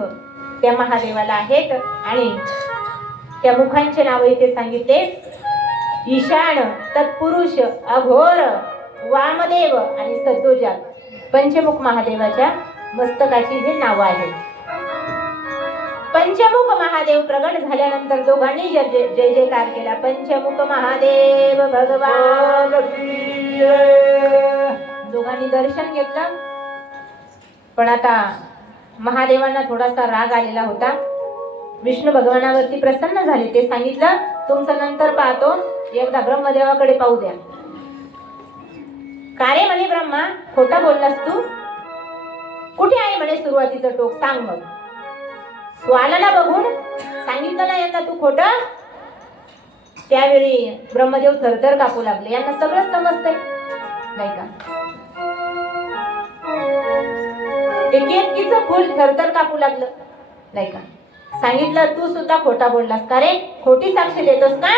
त्या महादेवाला आहेत आणि त्या मुखांचे नाव इथे सांगितले. ईशान, तत्पुरुष, अघोर, वामदेव आणि सद्योजात. पंचमुख महादेवाच्या मस्तकाची हे नाव आहेत. पंचमुख महादेव प्रगट झाल्यानंतर दोघांनी जय जयकार केला. पंचमुख महादेव भगवान की जय. दोघांनी दर्शन घेतलं, पण आता महादेवांना थोडासा राग आलेला होता. विष्णू भगवानावरती प्रसन्न झाले. ते सांगितलं, तुमचं नंतर पाहतो, एकदा ब्रह्मदेवाकडे पाहू द्या. का रे म्हणे ब्रह्मा, खोटं बोललास तू? कुठे आहे म्हणे सुरुवातीचं टोक, सांग मग. तू आला ना बघून, सांगितलं ना यांना तू खोटं? त्यावेळी ब्रह्मदेव थरथर कापू लागले. यांना सगळं समजतंय नाही का? ते केतकीचं फूल थरथर कापू लागलं नाही का? सांगितलं, तू सुद्धा खोटा बोललास का रे? खोटी साक्ष देतोस का?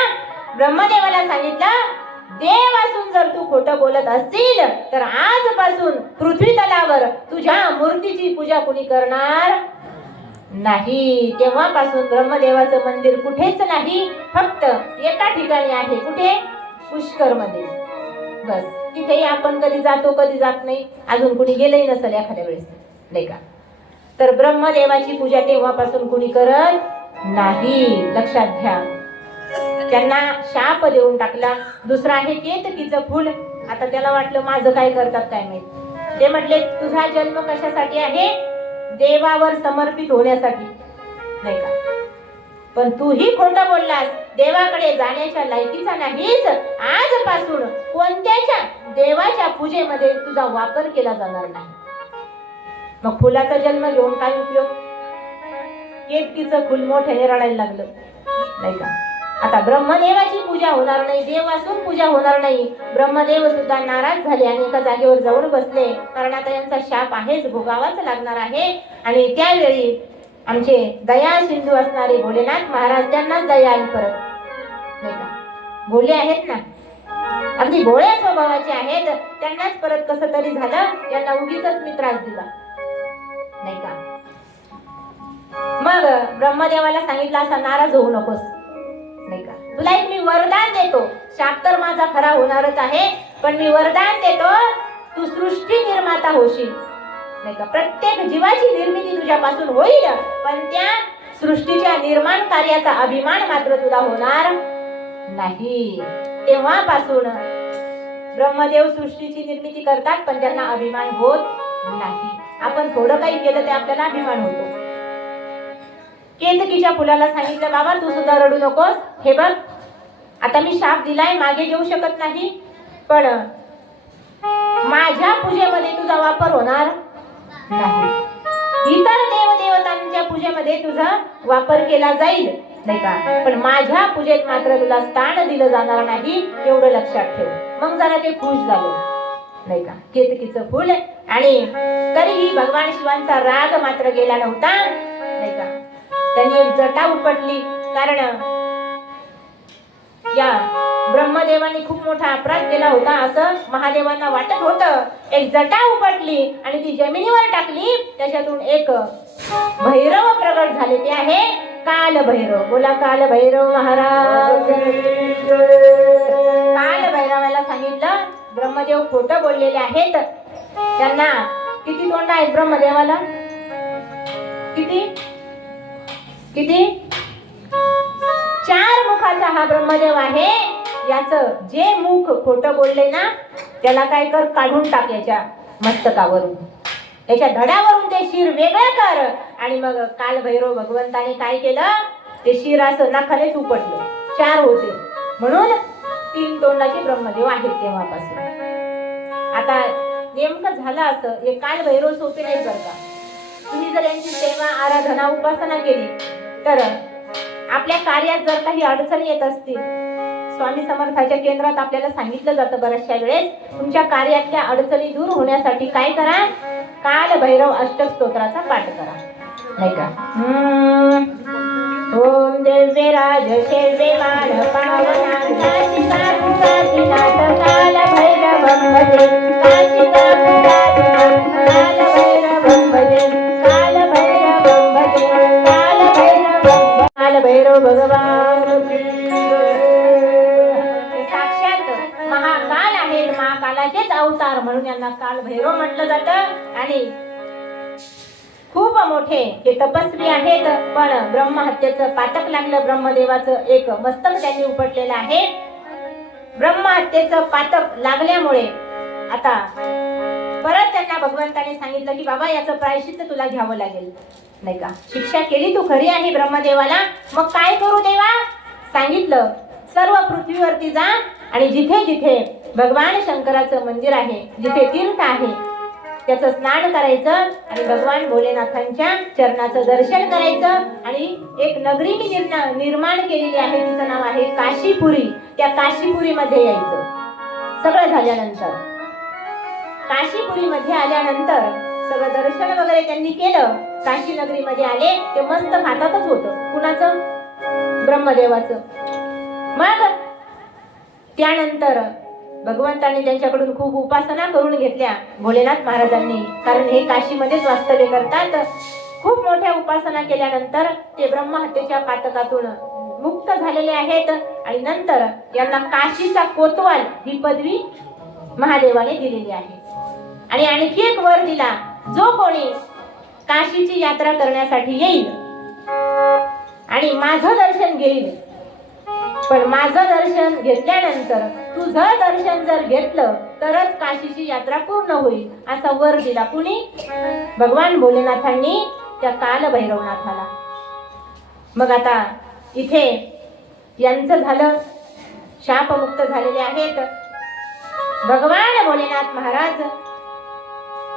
ब्रह्मदेवाला सांगितलं, देव असून जर तू खोटं बोलत असशील तर आजपासून पृथ्वी तलावर तुझ्या मूर्तीची पूजा कुणी करणार नाही. तेव्हापासून ब्रह्मदेवाचं मंदिर कुठेच नाही, फक्त एका ठिकाणी आहे. कुठे? पुष्कर मध्ये. बस तिथेही आपण कधी जातो कधी जात नाही. अजून कुणी गेलंही नसेल एखाद्या वेळेस नाही का? तर ब्रह्मदेवाची पूजा तेव्हापासून कुणी करत नाही, लक्षात घ्या. त्यांना शाप देऊन टाकला. दुसरा आहे केतकीचं फूल. आता त्याला वाटलं माझं काय करतात काय माहित. ते म्हटले, तुझा जन्म कशासाठी आहे? देवावर समर्पित होण्यासाठी नाही का? पण तूही खोटं बोललास, देवाकडे जाण्याच्या लायकीचा नाहीस. आजपासून कोणत्याच्या देवाच्या पूजेमध्ये तुझा वापर केला जाणार नाही. मग फुलाचा जन्म घेऊन काय उपयोग? केतकीचं फुल मोठ्याने रडायला लागलं नाही का? आता ब्रह्मदेवाची पूजा होणार नाही, देव असून पूजा होणार नाही. ब्रह्मदेव सुद्धा नाराज झाले आणि एका जागेवर जाऊन बसले, कारण आता यांचा शाप आहेच, भोगावाच लागणार आहे. आणि त्यावेळी आमचे दया सिंधू असणारे भोलेनाथ महाराज, त्यांनाच दया आली परत नाही का? भोले आहेत ना, अगदी भोळ्या स्वभावाचे आहेत. त्यांनाच परत कसं तरी झालं, त्यांना उगीच मी त्रास दिला नाही का? मग ब्रह्मदेवाला सांगितलं, असा नाराज होऊ नकोस नाही का? तुला एक मी वरदान देतो. शाप तर माझा खरा होणारच आहे, पण मी वरदान देतो, तू सृष्टी निर्माता होशील नाही का? प्रत्येक जीवाची निर्मिती तुझ्यापासून होईल, पण त्या सृष्टीच्या निर्माण कार्याचा अभिमान मात्र तुला होणार नाही. तेव्हापासून ब्रह्मदेव सृष्टीची निर्मिती करतात, पण त्यांना अभिमान होत नाही. आपण थोडं काही केलं ते आपल्याला अभिमान होतो. केतकीच्या फुलाला सांगितलं, बाबा तू सुद्धा रडू नकोस. हे बघ, आता मी शाप दिलाय, मागे घेऊ शकत नाही, पण माझ्या पूजेमध्ये तुझा वापर होणार नाही. इतर देवदेवतांच्या पूजेमध्ये तुझा वापर केला जाईल नाही का? पण माझ्या पूजेत मात्र तुला स्थान दिलं जाणार नाही, एवढं लक्षात ठेव. मग जरा ते खुश झालं नाही का? केतकीचं फुल. आणि तरीही भगवान शिवांचा राग मात्र गेला नव्हता नाही का? त्यांनी एक जटा उपटली, कारण या ब्रह्मदेवाने खूप मोठा अपराध केला होता असं महादेवांना वाटत होतं. एक जटा उपटली आणि ती जमिनीवर टाकली. त्याच्यातून एक भैरव प्रगट झाले, ते आहे काल भैरव. बोला काल भैरव महाराज. काल भैरवाला सांगितलं, ब्रह्मदेव खोटं बोललेले आहेत. त्यांना किती तोंड आहेत ब्रह्मदेवाला? किती किती? 4 मुखाचा हा ब्रह्मदेव आहे. याचं जे मुख खोटं बोलले ना, त्याला काय कर, काढून टाक याच्या मस्तकावरून, याच्या धडावरून ते शिर वेगळं कर. आणि मग काल भैरव भगवंताने काय केलं, ते शिर असं नाखानेच उपटलं. 4 होते म्हणून 3 तोंडाचे ब्रह्मदेव आहेत तेव्हापासून. आता नेमकं झालं असं, हे काल भैरव सोपे नाही करता. तुम्ही जर यांची सेवा आराधना उपासना केली तर आपल्या कार्यात जर काही अडचणी येत असतील, स्वामी समर्थाच्या केंद्रात आपल्याला सांगितलं जातं बऱ्याचशा वेळेस, तुमच्या कार्यातल्या अडचणी दूर होण्यासाठी काय करा, काल भैरव अष्टक स्तोत्राचा पाठ करा नाही का? ओम ओम दिव्य राज शेव्य मान पावना काशिका काशीनाथ काल भैरवं भजे काशिका काल भैरवं भजे काल भैरवं भजे काल भैरव भगवान की जय. साक्षात महाकाल आहेत, महाकालाचेच अवतार म्हणून यांना काल भैरव म्हटलं जातं. आणि खूप मोठे हे तपस्वी आहेत, पण ब्रह्महत्येचं पातक लागलं ब्रह्मदेवाचं, एक मस्तक त्यांनी उपटलेलं आहे. ब्रह्महत्येचं पातक लागल्यामुळे आता परत त्यांना भगवंताने सांगितलं की बाबा याचं प्रायश्चित्त तुला घ्यावं लागेल, नाही का. शिक्षा केली तू खरी आहे ब्रह्मदेवाला, मग काय करू देवा. सांगितलं सर्व पृथ्वीवरती जा आणि जिथे जिथे भगवान शंकराचं मंदिर आहे, जिथे तीर्थ आहे, त्याचं स्नान करायचं आणि भगवान भोलेनाथांच्या चरणाचं दर्शन करायचं. आणि एक नगरी मी निर्माण केलेली आहे, तिचं नाव आहे काशीपुरी. त्या काशीपुरीमध्ये यायचं. सगळं झाल्यानंतर काशीपुरीमध्ये आल्यानंतर सगळं दर्शन वगैरे त्यांनी केलं. काशी नगरीमध्ये आले, ते मस्त हातातच होतं कुणाचं, ब्रह्मदेवाचं. मग त्यानंतर भगवंतांनी त्यांच्याकडून खूप उपासना करून घेतल्या भोलेनाथ महाराजांनी, कारण हे काशीमध्येच वास्तव्य करतात. खूप मोठ्या उपासना केल्यानंतर ते ब्रह्महत्येच्या पातकातून मुक्त झालेले आहेत. आणि नंतर यांना काशीचा कोतवाल ही पदवी महादेवाने दिलेली आहे. आणि आणखी एक वर दिला, जो कोणी काशीची यात्रा करण्यासाठी येईल आणि माझं दर्शन घेईल, पण माझं दर्शन घेतल्यानंतर तुझं दर्शन जर घेतलं तरच काशीची यात्रा पूर्ण होईल, असा वर दिला. कुणी, भगवान भोलेनाथांनी त्या काल भैरवनाथाला. मग आता इथे यांचं झालं, शापमुक्त झालेले आहेत. भगवान भोलेनाथ महाराज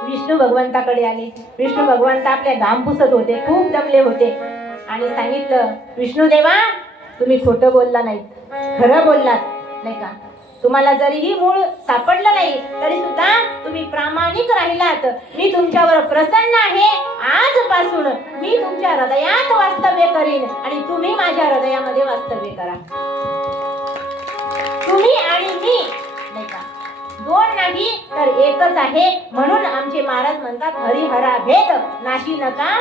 विष्णू भगवंताकडे आले. विष्णू भगवंत आपल्या घाम पुसत होते, खूप दमले होते. आणि सांगितलं, विष्णुदेवा तुम्ही खोटं बोलला नाहीत, खरं बोललात, नाही का. तुम्हाला जरीही मूळ सापडलं नाही तरी सुद्धा तुम्ही प्रामाणिक राहिलात. मी तुमच्यावर प्रसन्न आहे. आजपासून मी तुमच्या हृदयात वास्तव्य करीन आणि तुम्ही माझ्या हृदयामध्ये वास्तव्य करा. तुम्ही आणि मी, नाही का, दोन नाही तर एकच आहे. म्हणून आमचे महाराज म्हणतात, हरिहरा भेद नाशी नका.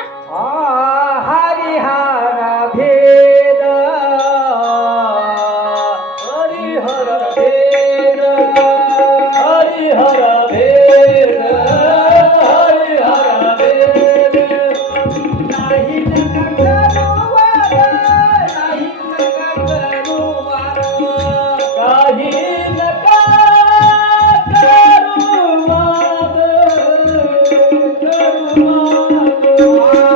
हरिहर भेद, हरिहर भेद, हरिहर भेद, हरिहर भेद. नाही नका करू वाद, नाही नका करू वाद, काही नका करू वाद, करू वाद.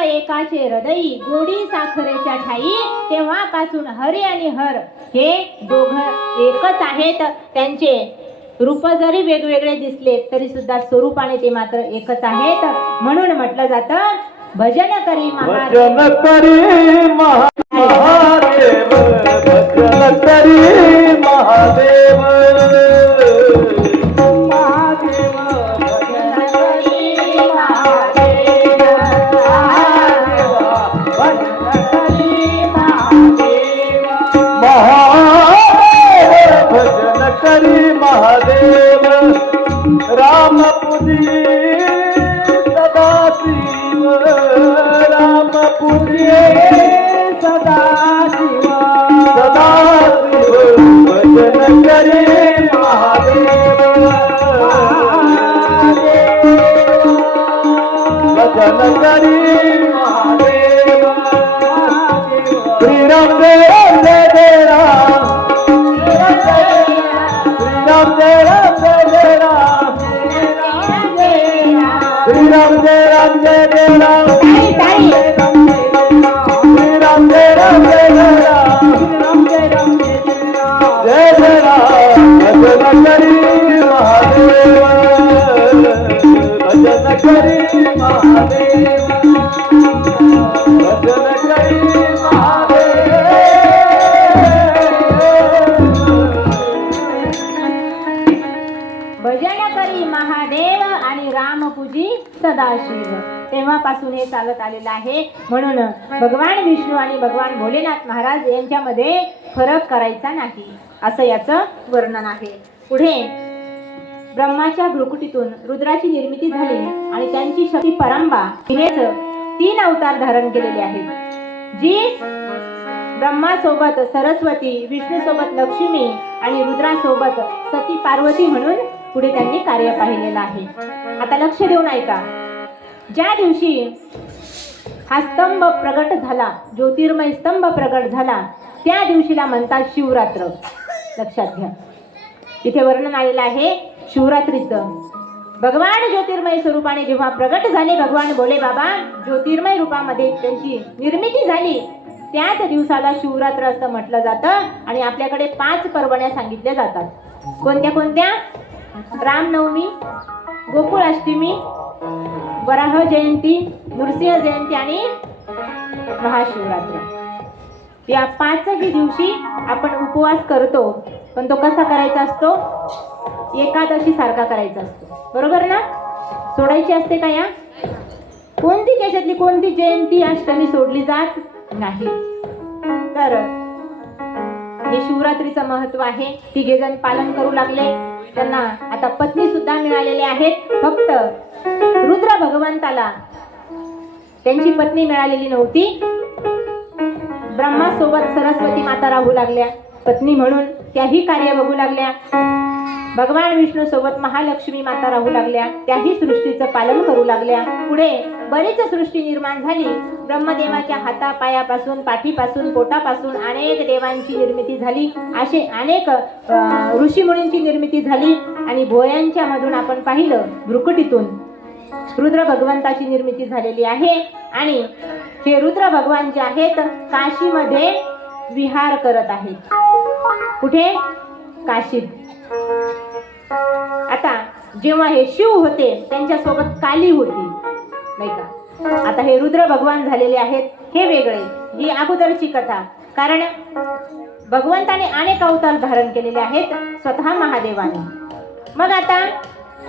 एकाचे हृदयी गोडी साखरेच्या ठाई, तेव्हापासून हरी आणि हर हे दोघं एकच आहेत. त्यांचे रूप जरी वेगवेगळे दिसले तरी सुद्धा स्वरूपाने ते मात्र एकच आहेत. म्हणून म्हटलं जातं, भजन करी महादेव, भजन करी महादेव, भजन करी महादेव, महादेव भजन करी महादेव, भजन करी महादेव, भजन करी महादेव. राम पूजी सदा शिव, राम पूजिए सदा शिव, सदा शिव भजन करे महादेव, भजन करे महादेव. श्री राम जय राम जय जय राम, श्री राम जय राम जय जय राम. श्रीराम जय राम जय जय राम टाळी, टाळी. श्रीराम जय राम जय जय राम जय जय राम भजन करी महादेव भजन करी महादेव भजन करी महादेव भजन करी महादेव आणि रामपूजी सदाशिव. तेव्हापासून हे चालत आलेलं आहे. म्हणून भगवान विष्णू आणि भगवान भोलेनाथ महाराज यांच्यामध्ये फरक करायचा नाही, असं याचं वर्णन आहे. पुढे ब्रह्माच्या भ्रुकुटीतून रुद्राची निर्मिती झाली आणि त्यांची शक्ती परांबा हिनेच 3 अवतार धारण केलेले आहेत. जी ब्रह्मासोबत सरस्वती, विष्णूसोबत लक्ष्मी आणि रुद्रासोबत सती पार्वती म्हणून पुढे त्यांनी कार्य पाहिलेलं आहे. आता लक्ष देऊन ऐका. ज्या दिवशी हा स्तंभ प्रगट झाला, ज्योतिर्मय स्तंभ प्रगट झाला, त्या दिवशीला म्हणतात शिवरात्र. लक्षात घ्या, इथे वर्णन आलेलं आहे शिवरात्रीचं. भगवान ज्योतिर्मय स्वरूपाने जेव्हा प्रगट झाले, भगवान भोले बाबा ज्योतिर्मय रूपामध्ये त्यांची निर्मिती झाली, त्याच दिवसाला शिवरात्र असं म्हटलं जातं. आणि आपल्याकडे 5 पर्वण्या सांगितल्या जातात. कोणत्या कोणत्या? रामनवमी, गोकुळाष्टमी, वराह जयंती, नृसिंह जयंती आणि महाशिवरात्र. या 5ही दिवशी आपण उपवास करतो, पण तो कसा करायचा असतो? एकादशी सारखा करायचा असतो, बरोबर ना? सोडायची असते का? या कोणती त्याच्यातली कोणती जयंती अष्टमी सोडली जात नाही. तर हे शिवरात्रीचं महत्व आहे. 3 जण पालन करू लागले. त्यांना आता पत्नी सुद्धा मिळालेले आहेत. फक्त रुद्र भगवंताला त्यांची पत्नी मिळालेली नव्हती. ब्रह्मासोबत सरस्वती माता राहू लागल्या पत्नी म्हणून, त्याही कार्य बघू लागल्या. भगवान विष्णू सोबत महालक्ष्मी माता राहू लागल्या, त्याही सृष्टीचं पालन करू लागल्या. पुढे बरीच सृष्टी निर्माण झाली. ब्रह्मदेवाच्या हातापायापासून, पाठीपासून, पोटापासून अनेक देवांची निर्मिती झाली. असे अनेक ऋषीमुनींची निर्मिती झाली. आणि भोयांच्या मधून आपण पाहिलं भ्रुकुटीतून रुद्र भगवंताची निर्मिती झालेली आहे. आणि हे रुद्र भगवान जे आहेत काशीमध्ये विहार करत आहेत. कुठे? काशीत. आता जेव्हा हे शिव होते त्यांच्यासोबत काली होती, नाही का? आता हे रुद्र भगवान झालेले आहेत, हे वेगळे, ही अगोदरची कथा. कारण भगवंताने अनेक अवतार धारण केलेले आहेत स्वतः महादेवाने. मग आता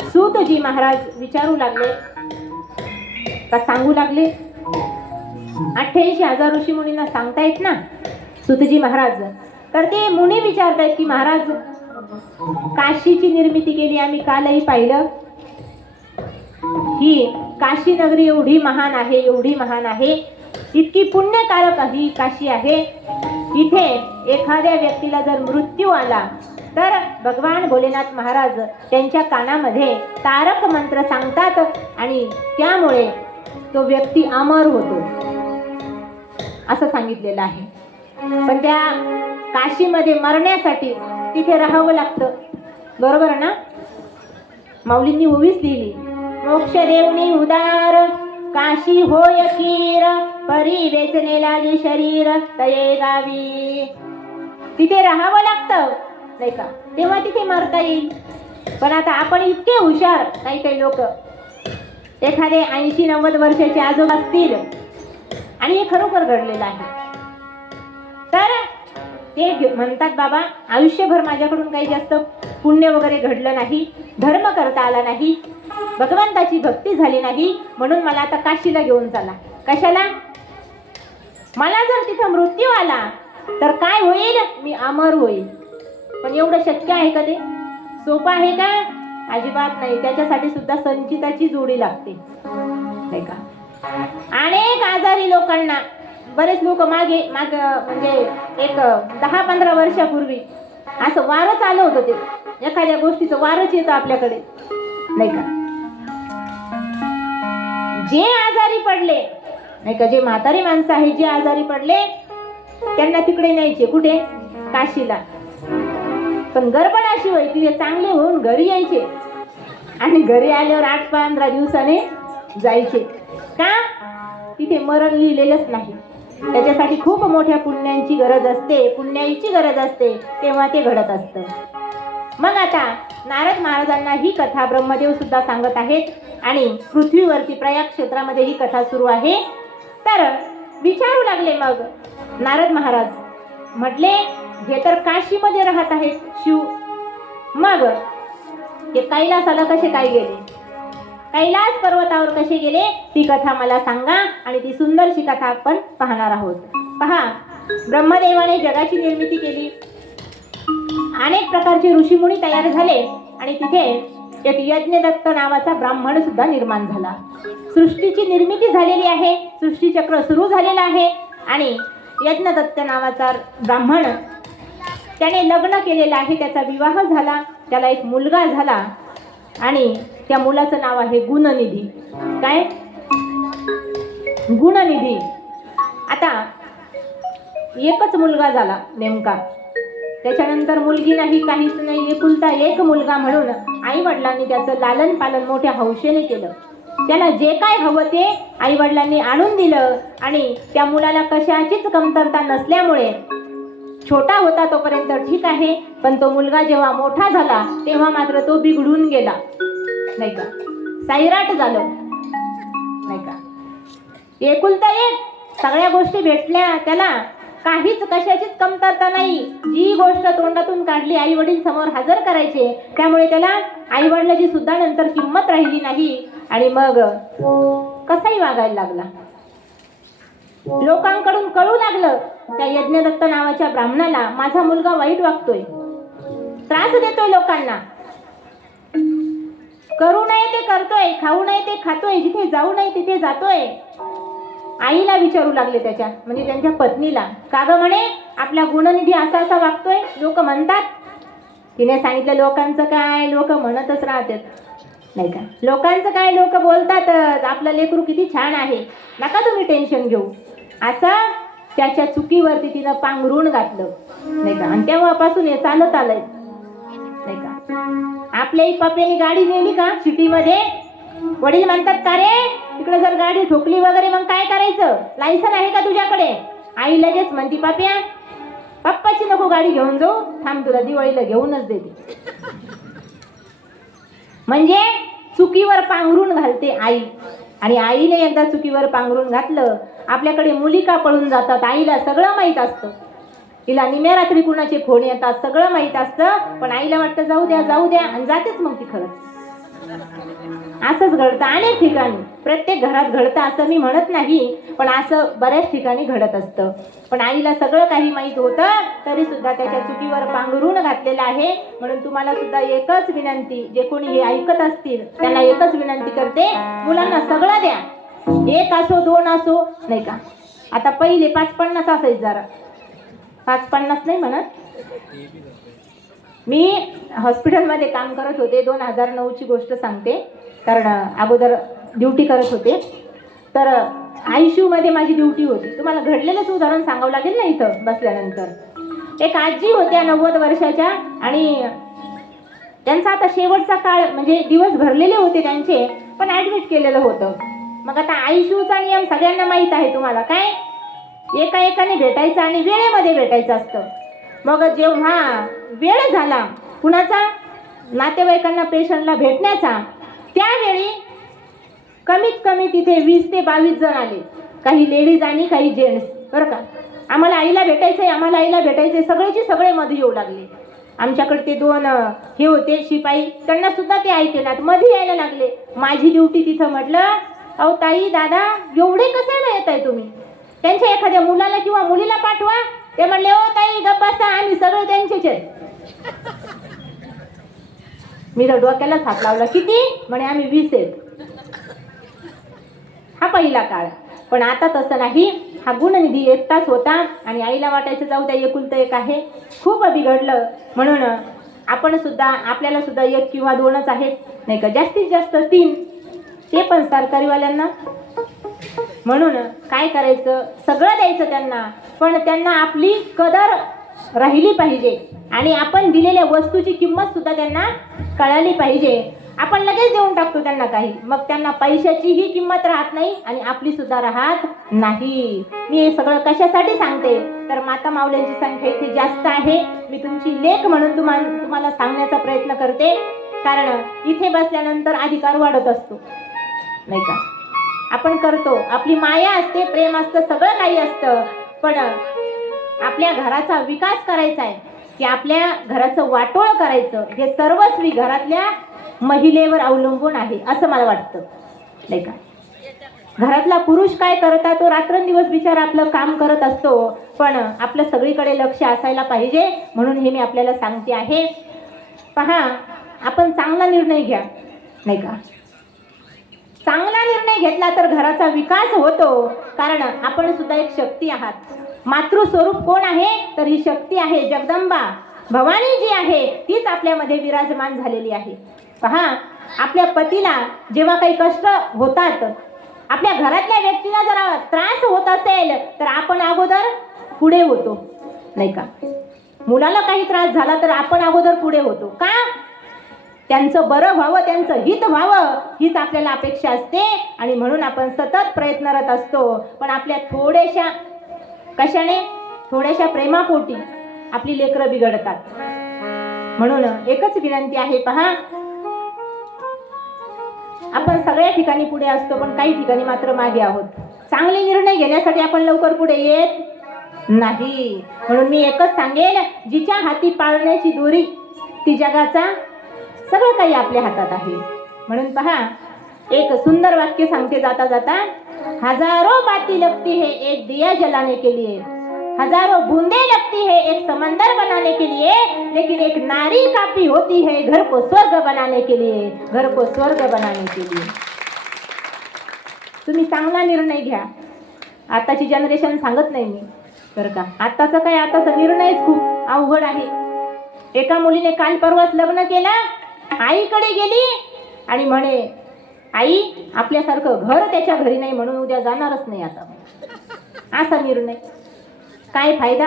सूतजी महाराज विचारू लागले का सांगू लागले? 88,000 ऋषी मुनींना सांगतायत ना सूतजी महाराज. तर ते मुनी विचारतायत की महाराज, काशीची निर्मिती केली आम्ही कालही पाहिलं. ही काशी नगरी एवढी महान आहे, एवढी महान आहे, इतकी पुण्यकारक ही काशी आहे. इथे एखाद्या व्यक्तीला जर मृत्यू आला तर भगवान भोलेनाथ महाराज त्यांच्या कानामध्ये तारक मंत्र सांगतात आणि त्यामुळे तो व्यक्ती अमर होतो, असं सांगितलेलं आहे. पण त्या काशीमध्ये मरण्यासाठी तिथे राहावं लागतं, बरोबर ना? माऊलींनी ओवीच लिहिली, मोक्ष देवनी उदार काशी होय कीर, परी वेचणे लागे शरीर तये गावी. तिथे राहावं लागतं, नाही का? तेव्हा तिथे मरता येईल. पण आता आपण इतके हुशार, काही लोक एखादे 80-90 वर्षाचे आजोबा असतील आणि हे खरोखर घडलेलं आहे, तर ते म्हणतात बाबा आयुष्यभर माझ्याकडून काही जास्त पुण्य वगैरे घडलं नाही, धर्म करता आला नाही, भगवंताची भक्ती झाली नाही, म्हणून मला आता काशीला घेऊन चला. कशाला? मला जर तिथं मृत्यू आला तर काय होईल? मी अमर होईल. पण एवढं शक्य आहे का? ते सोपं आहे का? अजिबात नाही. त्याच्यासाठी सुद्धा संचिताची जोडी लागते, नाही का? अनेक आजारी लोकांना, बरेच लोक मागे म्हणजे एक 10-15 वर्षापूर्वी असं वारं चालू होतं. ते एखाद्या गोष्टीचं वारच येतं आपल्याकडे, नाही का? जे आजारी पडले, नाही का, जे म्हातारी माणसं आहे, जे आजारी पडले त्यांना तिकडे न्यायचे. कुठे? काशीला. पण गडबड अशी व्हायची, ते चांगले होऊन घरी यायचे आणि घरी आल्यावर 8-15 दिवसाने जायचे. का? तिथे मरण लिहिलेलंच नाही. त्याच्यासाठी खूप मोठ्या पुण्यांची गरज असते, पुण्याईची गरज असते, तेव्हा ते घडत असतं. मग आता नारद महाराजांना ही कथा ब्रह्मदेव सुद्धा सांगत आहेत आणि पृथ्वीवरती प्रयाग क्षेत्रामध्ये ही कथा सुरू आहे. तर विचारू लागले मग नारद महाराज, म्हटले हे तर काशीमध्ये राहत आहेत शिव, मग हे कैलासाला कसे काय गेले, कैलास पर्वतावर कसे गेले, ती कथा मला सांगा. आणि ती सुंदरशी कथा आपण पाहणार आहोत. पहा, ब्रह्मदेवाने जगाची निर्मिती केली, अनेक प्रकारचे ऋषीमुनी तयार झाले आणि तिथे एक यज्ञदत्त नावाचा ब्राह्मण सुद्धा निर्माण झाला. सृष्टीची निर्मिती झालेली आहे, सृष्टीचक्र सुरू झालेलं आहे आणि यज्ञदत्त नावाचा ब्राह्मण त्याने लग्न केलेलं आहे, त्याचा विवाह झाला, त्याला एक मुलगा झाला आणि त्या मुलाचं नाव आहे गुणनिधी. काय? गुणनिधी. आता एकच मुलगा झाला नेमका, त्याच्यानंतर मुलगी नाही, काहीच नाही, एकुलता एक मुलगा म्हणून आई वडिलांनी त्याचं लालन पालन मोठ्या हौशेने केलं. त्याला जे काय हवं ते आई वडिलांनी आणून दिलं आणि त्या मुलाला कशाचीच कमतरता नसल्यामुळे छोटा होता तोपर्यंत ठीक आहे, पण तो मुलगा जेव्हा मोठा झाला तेव्हा मात्र तो बिघडून गेला, नाही का, सैराट झालं, नाही का. एकुलता एक, सगळ्या गोष्टी भेटल्या त्याला, काहीच कशाचीच कमतरता नाही. जी गोष्ट तोंडातून काढली आई वडील समोर हजर करायचे, त्यामुळे त्याला आई वडिलांची सुद्धा नंतर किंमत राहिली नाही आणि मग कसाही वागायला लागला. लोकांकडून कळू लागलं त्या यज्ञदत्त नावाच्या ब्राह्मणाला, माझा मुलगा वाईट वागतोय, त्रास देतोय लोकांना, करू नये ते करतोय, खाऊ नये ते खातोय, जिथे जाऊ नये तिथे जातोय. आईला विचारू लागले त्याच्या, म्हणजे त्यांच्या पत्नीला, का ग म्हणे आपला गुणनिधी असा असा वागतोय, लोक म्हणतात. तिने सांगितलं, लोकांचं काय, लोक म्हणतच राहतात, नाही का, लोकांचं काय, लोक बोलतातच, आपलं लेकरू किती छान आहे, नका तुम्ही टेन्शन घेऊ. असं त्याच्या चुकीवरती तिनं पांघरून घातलं, नाही का, आणि तेव्हापासून हे चालत आलंय, नाही का. आपल्याही पप्पाने गाडी नेली का सिटीमध्ये, वडील म्हणतात, का रे तिकडे जर गाडी ठोकली वगैरे मग काय करायचं, लायसन आहे का तुझ्याकडे? आई लगेच म्हणती, पाप्या पप्पाची नको गाडी घेऊन जाऊ, थांब तुला दिवाळीला घेऊनच देते. म्हणजे चुकीवर पांघरून घालते आई. आणि आईने एकदा चुकीवर पांघरून घातलं, आपल्याकडे मुली का पळून जातात, आईला सगळं माहीत असतं. तिला निम्या रात्री कुणाचे फोन येतात, सगळं माहीत असतं, पण आईला वाटतं जाऊ द्या जाऊ द्या, आणि जातेच मग ती खरंच. असंच घडतं अनेक ठिकाणी, प्रत्येक घरात घडतं असं मी म्हणत नाही, पण असं बऱ्याच ठिकाणी घडत असतं. पण आईला सगळं काही माहीत होतं, तरी सुद्धा त्याच्या चुकीवर पांघरून घातलेलं आहे. म्हणून तुम्हाला सुद्धा एकच विनंती, जे कोणी हे ऐकत असतील त्यांना एकच विनंती करते, मुलांना सगळं द्या, 1 असो 2 असो, नाही का. आता पहिले 5-50 असायचे, जरा 5-50 नाही म्हणत. मी हॉस्पिटलमध्ये काम करत होते, 2009ची गोष्ट सांगते, कारण अगोदर ड्युटी करत होते. तर ICUमध्ये माझी ड्युटी होती. तुम्हाला घडलेलंच उदाहरण सांगावं लागेल ना इथं बसल्यानंतर. एक आजी होत्या 90 वर्षाच्या आणि त्यांचा आता शेवटचा काळ, म्हणजे दिवस भरलेले होते त्यांचे, पण ॲडमिट केलेलं होतं. मग आता ICUचा नियम सगळ्यांना माहीत आहे तुम्हाला, काय एका एकाने भेटायचं आणि वेळेमध्ये भेटायचं असतं. मग जेव्हा वेळ झाला कुणाचा, नातेवाईकांना पेशंटला भेटण्याचा, त्यावेळी कमीत कमी तिथे 20 ते 22 जण आले, काही लेडीज आणि काही जेंट्स, बरं का. आम्हाला आईला भेटायचंय, आम्हाला आईला भेटायचंय, सगळेची सगळे मध्ये येऊ लागले. आमच्याकडे ते 2 हे होते शिपाई, त्यांना सुद्धा ते ऐकण्यात मध्ये यायला लागले. माझी ड्युटी तिथं. म्हटलं, अहो ताई दादा एवढे कशाला येत आहे तुम्ही, त्यांच्या एखाद्या मुलाला किंवा मुलीला पाठवा. ते म्हणले, ओ ताई गप्प बसा, आम्ही सगळे त्यांचेच आहेत. मी तर डोक्यालाच हात लावला, किती म्हणे, आम्ही 20 आहेत. हा पहिला काळ. पण आता तसं नाही, हा गुणनिधी एकटाच होता आणि आईला वाटायचं जाऊ द्या एकुलतं एक आहे, खूप बिघडलं. म्हणून आपण सुद्धा, आपल्याला सुद्धा 1 किंवा 2च आहेत, नाही का, जास्तीत जास्त 3, ते पण सरकारीवाल्यांना. म्हणून काय करायचं, सगळं द्यायचं त्यांना, पण त्यांना आपली कदर राहिली पाहिजे आणि आपण दिलेल्या वस्तूची किंमत सुद्धा त्यांना कळाली पाहिजे. आपण लगेच देऊन टाकतो त्यांना काही, मग त्यांना पैशाचीही किंमत राहत नाही आणि आपली सुद्धा राहत नाही. मी हे सगळं कशासाठी सांगते तर माता माऊल्यांची संख्या इथे जास्त आहे. मी तुमची लेक म्हणून तुम्हाला सांगण्याचा प्रयत्न करते, कारण इथे बसल्यानंतर अधिकार वाढत असतो नाही का. आपण करतो, आपली माया असते, प्रेम असतं, सगळं काही असतं, पण आपल्या घराचा विकास करायचा आहे की आपल्या घराचं वाटोळ करायचं, हे सर्वस्वी घरातल्या महिलेवर अवलंबून आहे असं मला वाटतं नाही का. घरातला पुरुष काय करता, तो रात्रंदिवस बिचारा आपलं काम करत असतो, पण आपलं सगळीकडे लक्ष असायला पाहिजे. म्हणून हे मी आपल्याला सांगते आहे. पहा, आपण चांगला निर्णय घ्या नाही का. चांगला निर्णय घेतला तर घराचा विकास होतो, कारण आपण सुद्धा एक शक्ती आहात. मातृस्वरूप कोण आहे तर ही शक्ती आहे, जगदंबा भवानी जी आहे तीच आपल्यामध्ये विराजमान झालेली आहे. पहा, आपल्या पतीला जेव्हा काही कष्ट होतात, आपल्या घरातल्या व्यक्तीला जर त्रास होत असेल तर आपण अगोदर पुढे होतो नाही का. मुलाला काही त्रास झाला तर आपण अगोदर पुढे होतो का, त्यांचं बरं व्हावं, त्यांचं हित व्हावं हीच आपल्याला अपेक्षा असते. आणि म्हणून आपण सतत प्रयत्नरत असतो, पण आपल्या थोड्याशा कशाने, थोड्याशा प्रेमापोटी आपली लेकरं बिघडतात. म्हणून एकच विनंती आहे, पहा, आपण सगळ्या ठिकाणी पुढे असतो, पण काही ठिकाणी मात्र मागे आहोत. चांगले निर्णय घेण्यासाठी आपण लवकर पुढे येत नाही. म्हणून मी एकच सांगेन, जिच्या हाती पाळण्याची दोरी ती जगाचा सगळं काही आपल्या हातात आहे. म्हणून पहा, एक सुंदर वाक्य सांगते जाता जाता, हजारों बातें लगती है एक दिया जलाने के लिए, हजारों बूंदे लगती है एक समंदर बनाने के लिए, लेकिन एक नारी काफी होती है घर को स्वर्ग बनाने के लिए, घर को स्वर्ग बनाने के लिए. तुम्ही चांगला निर्णय घ्या. आताची जनरेशन सांगत नाही मी तर का, आताचा काय, आताचा निर्णयच खूप अवघड आहे. एका मुलीने काल परवाच लग्न केलं, आईकडे गेली आणि म्हणे, आई आपल्यासारखं घर त्याच्या घरी नाही म्हणून उद्या जाणारच नाही आता. असा निर्णय, काय फायदा.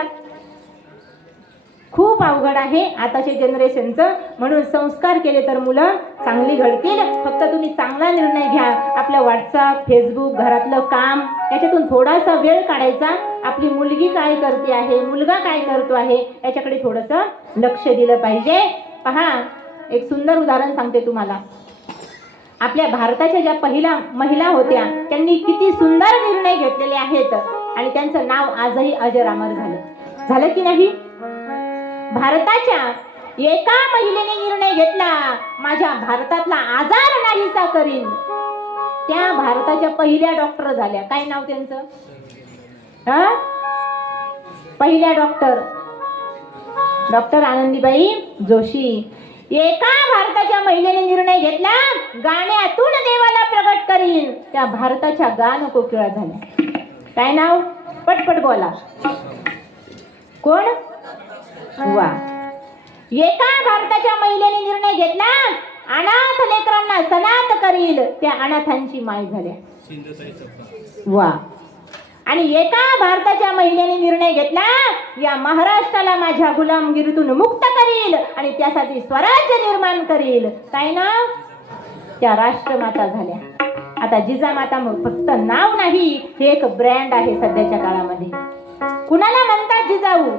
खूप अवघड आहे आताच्या जनरेशनचं. म्हणून संस्कार केले तर मुलं चांगली घडतील. फक्त तुम्ही चांगला निर्णय घ्या. आपलं व्हॉट्सअप, फेसबुक, घरातलं काम याच्यातून थोडासा वेळ काढायचा. आपली मुलगी काय करते आहे, मुलगा काय करतो आहे याच्याकडे थोडंसं लक्ष दिलं पाहिजे. पहा, एक सुंदर उदाहरण सांगते तुम्हाला. आपल्या भारताच्या ज्या पहिल्या महिला होत्या त्यांनी किती सुंदर निर्णय घेतलेले आहेत आणि त्यांचं नाव आजही अजरामर झालं की नाही. भारताच्या एका महिलेने निर्णय घेतला, माझ्या भारतातला आजार नाहीसा करीन. त्या भारताच्या पहिल्या डॉक्टर झाल्या. काय नाव त्यांचं, पहिल्या डॉक्टर आनंदीबाई जोशी. एका भारताच्या महिलेने निर्णय घेतला, गाण्यातून देवाला प्रगट करीन. त्या भारताच्या गान कोकिळा झाल्या. काय नाव, पटपट बोला, कोण. वा. एका भारताच्या महिलेने निर्णय घेतला, अनाथ लेकरांना सनात करील. त्या अनाथांची माय झाल्या. वा. आणि एका भारताच्या महिलेने निर्णय घेतला, या महाराष्ट्राला माझ्या गुलामगिरीतून मुक्त करील आणि त्यासाठी स्वराज्य निर्माण करील. काय नाव, त्या राष्ट्रमाता झाल्या. आता जिजामाता फक्त नाव नाही, हे एक ब्रँड आहे सध्याच्या काळामध्ये. कुणाला म्हणतात जिजाऊ,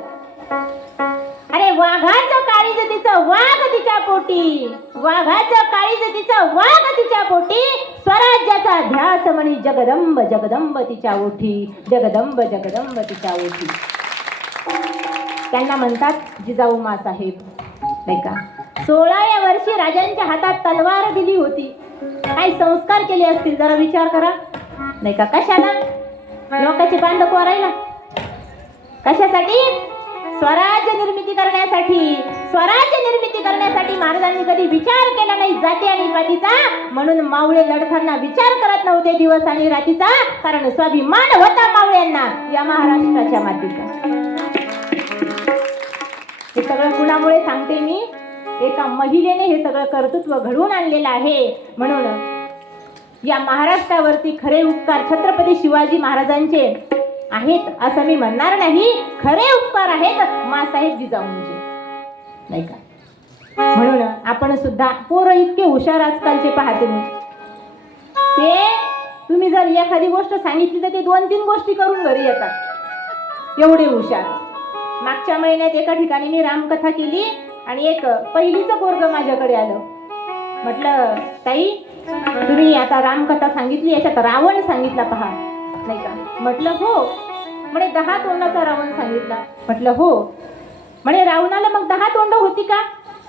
अरे वाघाचं काळीज तिचं वाघ तिच्या पोटी, वाघाचं काळीज तिचं वाघ तिच्या पोटी, स्वराज्याचा ध्यास म्हणी जगदंब जगदंब तिच्या ओठी, जगदंब जगदंब तिच्या ओठी. त्यांना म्हणतात जिजाऊ मासाहेब नाही का. 16व्या वर्षी राजांच्या हातात तलवार दिली होती. काय संस्कार केले असतील जरा विचार करा नाही का. कशाला, लोकांची बांध कोरायला, कशासाठी, स्वराज्य निर्मिती करण्यासाठी. स्वराज्य निर्मिती करण्यासाठी महाराजांनी कधी विचार केला नाही जाती आणि पातीचा. म्हणून मावळे लढताना विचार करत नव्हते दिवस आणि रातीचा, कारण स्वाभिमान होता मावळ्यांना या महाराष्ट्राच्या मातीचा. हे सगळं कुणामुळे सांगते मी, एका महिलेने हे सगळं कर्तृत्व घडवून आणलेलं आहे. म्हणून या महाराष्ट्रावरती खरे उपकार छत्रपती शिवाजी महाराजांचे आहेत असं मी म्हणणार नाही. खरे उपकार आहेत मासाहेब जिजाऊंचे नाही का. म्हणून आपण सुद्धा पोरं इतके हुशार आजकालचे पहा तुम्ही, ते तुम्ही जर एखादी गोष्ट सांगितली तर ते 2-3 गोष्टी करून घरी येतात, एवढे हुशार. मागच्या महिन्यात एका ठिकाणी मी रामकथा केली आणि एक पहिलीचं पोरगं माझ्याकडे आलं. म्हटलं ताई तुम्ही आता रामकथा सांगितली, याच्यात रावण सांगितला पहा, नाही का? म्हटलं हो. म्हणे 10 तोंडाचा रावण सांगितला. म्हटलं हो. म्हणे रावणाला मग 10 तोंड होती का?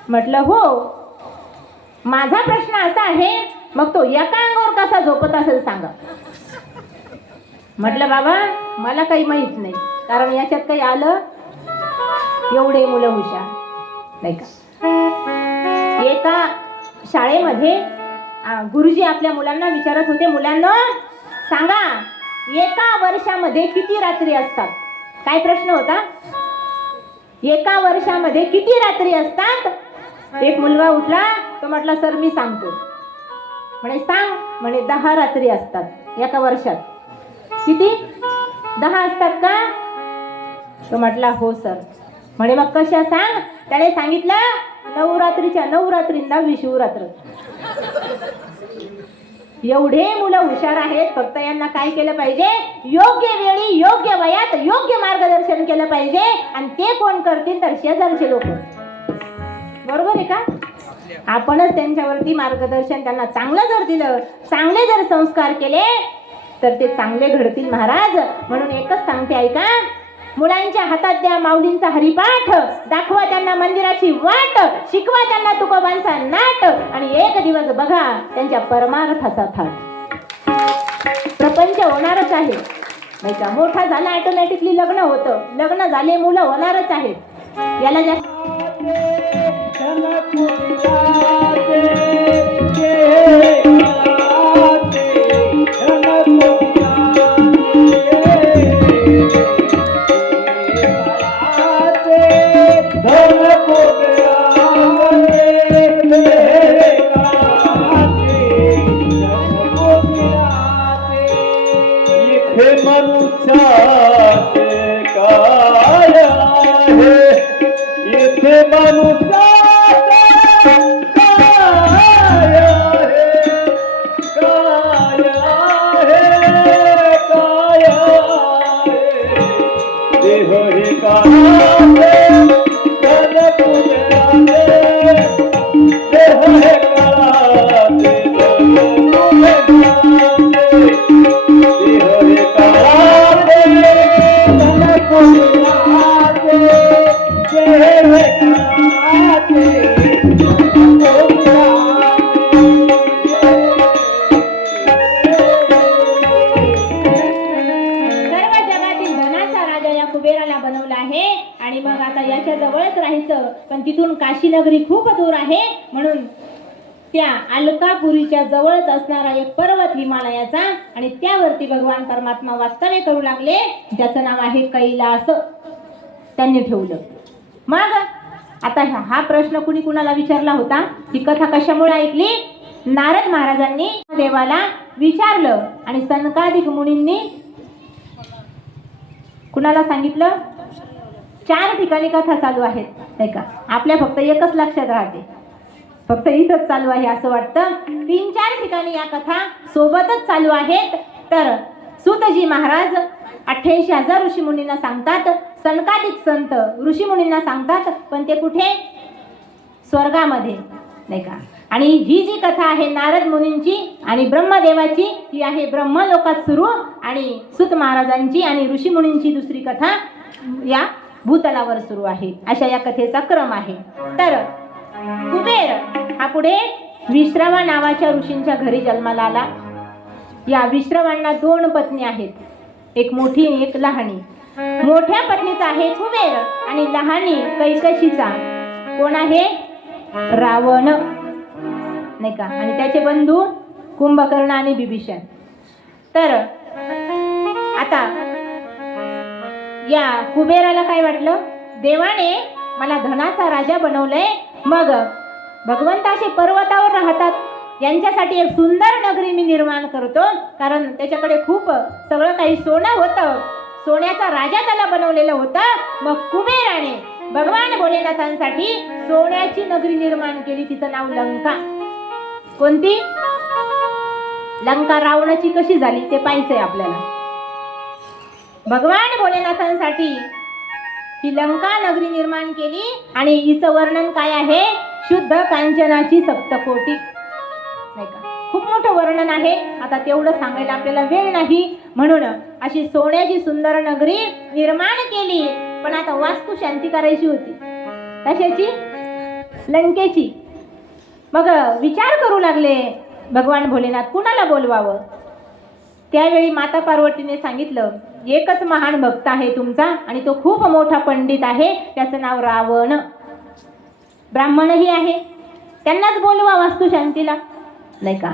म्हटलं हो. माझा प्रश्न असा आहे, मग तो एका अंगावर कसा झोपत असेल सांगा. म्हटलं बाबा मला काही माहित नाही, कारण याच्यात काही आलं. एवढे मुलं हुशार, नाही का? एका शाळेमध्ये गुरुजी आपल्या मुलांना विचारत होते, मुलांना सांगा एका वर्षामध्ये किती रात्री असतात? काय प्रश्न होता? एका वर्षामध्ये किती रात्री असतात? एक मुलगा उठला, तो म्हटला सर मी सांगतो. म्हणे सांग. म्हणे 10 रात्री असतात एका वर्षात. किती? 10 असतात का? तो म्हटला हो सर. म्हणे मग कशा सांग? त्याने सांगितलं नवरात्रीच्या 9 रात्रींना विषुवरात्र. एवढे मुलं हुशार आहेत, फक्त यांना काय केलं पाहिजे? योग्य वेळी योग्य वयात योग्य मार्गदर्शन केलं पाहिजे. आणि ते कोण करतील? तर शेजारचे लोक. बरोबर आहे का? आपणच त्यांच्यावरती मार्गदर्शन त्यांना चांगलं जर दिलं, चांगले जर संस्कार केले तर ते चांगले घडतील महाराज. म्हणून एकच सांगते ऐका, मुलांच्या हातात द्या माऊलींचा हरिपाठ, दाखवा त्यांना मंदिराची वाट, शिकवा त्यांना तुकोबांचा नाट, आणि एक दिवस बघा त्यांच्या परमार्थाचा थाट. प्रपंच होणारच आहे, नाही का? मोठा झाला ऑटोमॅटिकली लग्न होतं, लग्न झाले मुलं होणारच आहेत. याला जास्त काशीनगरी खूप दूर आहे. म्हणून त्या अलकापुरीच्या जवळच असणारा एक पर्वत हिमालयाचा, आणि त्यावरती भगवान परमात्मा वास्तव्य करू लागले, ज्याचं नाव आहे कैलास. त्यांनी ठेवलं. मग आता हा प्रश्न कुणी कुणाला विचारला होता? ही कथा कशामुळे ऐकली? नारद महाराजांनी देवाला विचारलं आणि सनकादिक मुनींनी कुणाला सांगितलं? 4 ठिकाणी कथा चालू आहेत, नाही का? आपल्या फक्त एकच लक्षात राहते, फक्त इथंच चालू आहे असं वाटतं. 3-4 ठिकाणी या कथा सोबतच चालू आहेत. तर सूतजी महाराज 88,000 ऋषीमुनींना सांगतात, सनकादिक संत ऋषीमुनींना सांगतात, पण ते कुठे? स्वर्गामध्ये, नाही का? आणि ही जी कथा आहे नारद मुनींची आणि ब्रह्मदेवाची, ही आहे ब्रह्मलोकात सुरू, आणि सूत महाराजांची आणि ऋषीमुनींची दुसरी कथा या भूतलावर सुरू आहे. अशा या कथेचा क्रम आहे. तर कुबेर हा पुढे विश्रवा नावाच्या ऋषींच्या घरी जन्माला आला. या विश्रवांना 2 पत्नी आहेत, एक मोठी आणि एक लहानी. मोठ्या पत्नीचा आहे कुबेर आणि लहानी कैकशीचा कोण आहे? रावण, नाही का? आणि त्याचे बंधू कुंभकर्ण आणि बिभीषण. तर आता या कुबेराला काय वाटलं? देवाने मला धनाचा राजा बनवलंय, मग भगवंत असे पर्वतावर राहतात, यांच्यासाठी एक सुंदर नगरी मी निर्माण करतो. कारण त्याच्याकडे खूप सगळं काही सोनं होतं, सोन्याचा राजा त्याला बनवलेलं होतं. मग कुबेराने भगवान भोलेनाथांसाठी सोन्याची नगरी निर्माण केली, तिचं नाव लंका. कोणती? लंका रावणाची कशी झाली ते पाहायचंय आपल्याला. भगवान भोलेनाथांसाठी ही लंका नगरी निर्माण केली आणि हिचं वर्णन काय आहे? शुद्ध कांचनाची सप्तकोटी. नाही का? खूप मोठं वर्णन आहे, आता तेवढं सांगायला आपल्याला वेळ नाही, म्हणून अशी सोन्याची सुंदर नगरी निर्माण केली. पण आता वास्तू शांती करायची होती. कशाची? लंकेची. मग विचार करू लागले भगवान भोलेनाथ कुणाला बोलवावं. त्यावेळी माता पार्वतीने सांगितलं, एकच महान भक्त आहे तुमचा आणि तो खूप मोठा पंडित आहे, त्याचं नाव रावण. ब्राह्मणही आहे, त्यांनाच बोलवा वास्तुशांतीला. नाही का?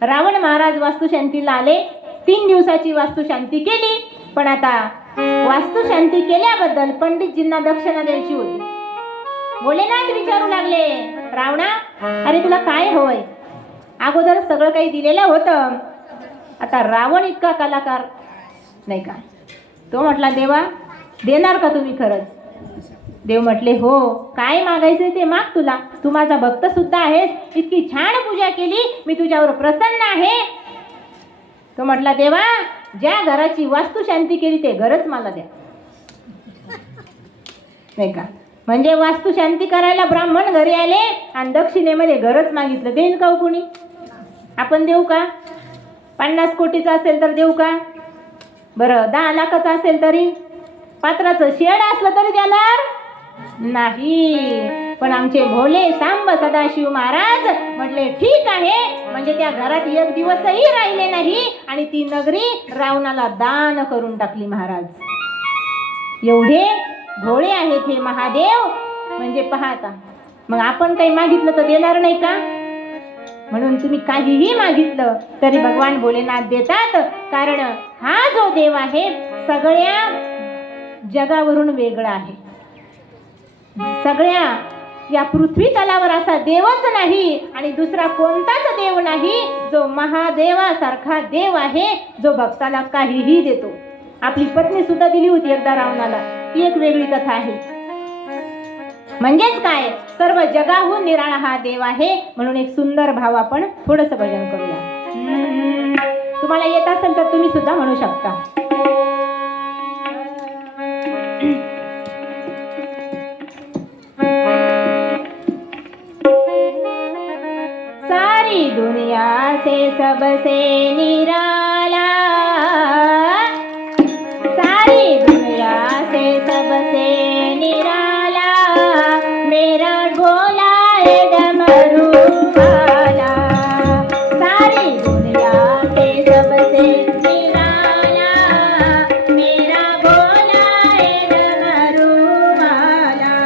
रावण महाराज वास्तुशांतीला आले. 3 दिवसाची वास्तुशांती केली. पण आता वास्तुशांती केल्याबद्दल पंडितजींना दक्षिणा द्यायची होती. भोलेनाथ विचारू लागले, रावणा, अरे तुला काय हवंय? अगोदर सगळं काही दिलेलं होतं, आता रावण इतका कलाकार. नाही का? तो म्हटला, देवा देणार का तुम्ही खरंच? देव म्हटले, हो, काय मागायचं ते माग, तुला, तू माझा भक्त सुद्धा आहेस, इतकी छान पूजा केली, मी तुझ्यावर प्रसन्न आहे. तो म्हटला, देवा ज्या घराची वास्तुशांती केली ते घरच मला द्या. नाही का? म्हणजे वास्तुशांती करायला ब्राह्मण घरी आले आणि दक्षिणेमध्ये घरच मागितलं. देईन का कुणी? आपण देऊ का? 50 कोटीचं असेल तर देऊ का? बरं 10 लाखाचं असेल तरी? पात्राचं शेड असलं तरी देणार नाही. पण आमचे भोले सांब सदाशिव महाराज म्हटले, ठीक आहे. म्हणजे त्या घरात एक दिवसही राहिले नाही आणि ती नगरी रावणाला दान करून टाकली महाराज. एवढे भोळे आहेत हे महादेव. म्हणजे पाहता, मग आपण काही मागितलं तर देणार नाही का? म्हणून तुम्ही काहीही मागितलं तरी भगवान भोलेनाथ देतात. कारण हा जो देव आहे सगळ्या जगावरून वेगळा आहे. सगळ्या या पृथ्वी तलावर असा देवच नाही आणि दुसरा कोणताच देव नाही जो महादेवासारखा देव आहे, जो भक्ताला काहीही देतो. आपली पत्नी सुद्धा दिली होती एकदा रावणाला. ती एक वेगळी कथा आहे. म्हणजेच काय, सर्व जगाहून निराळा हा देव आहे. म्हणून एक सुंदर भाव आपण थोडंसं भजन करूया. तुम्हाला येत असेल तर तुम्ही सुद्धा म्हणू शकता. सारी दुनिया से सबसे निराला, सारी दुनिया से सबसे निराला, मेरा भोला है डमरू वाला. सारी दुनिया से सबसे निराला, मेरा भोला है डमरू वाला.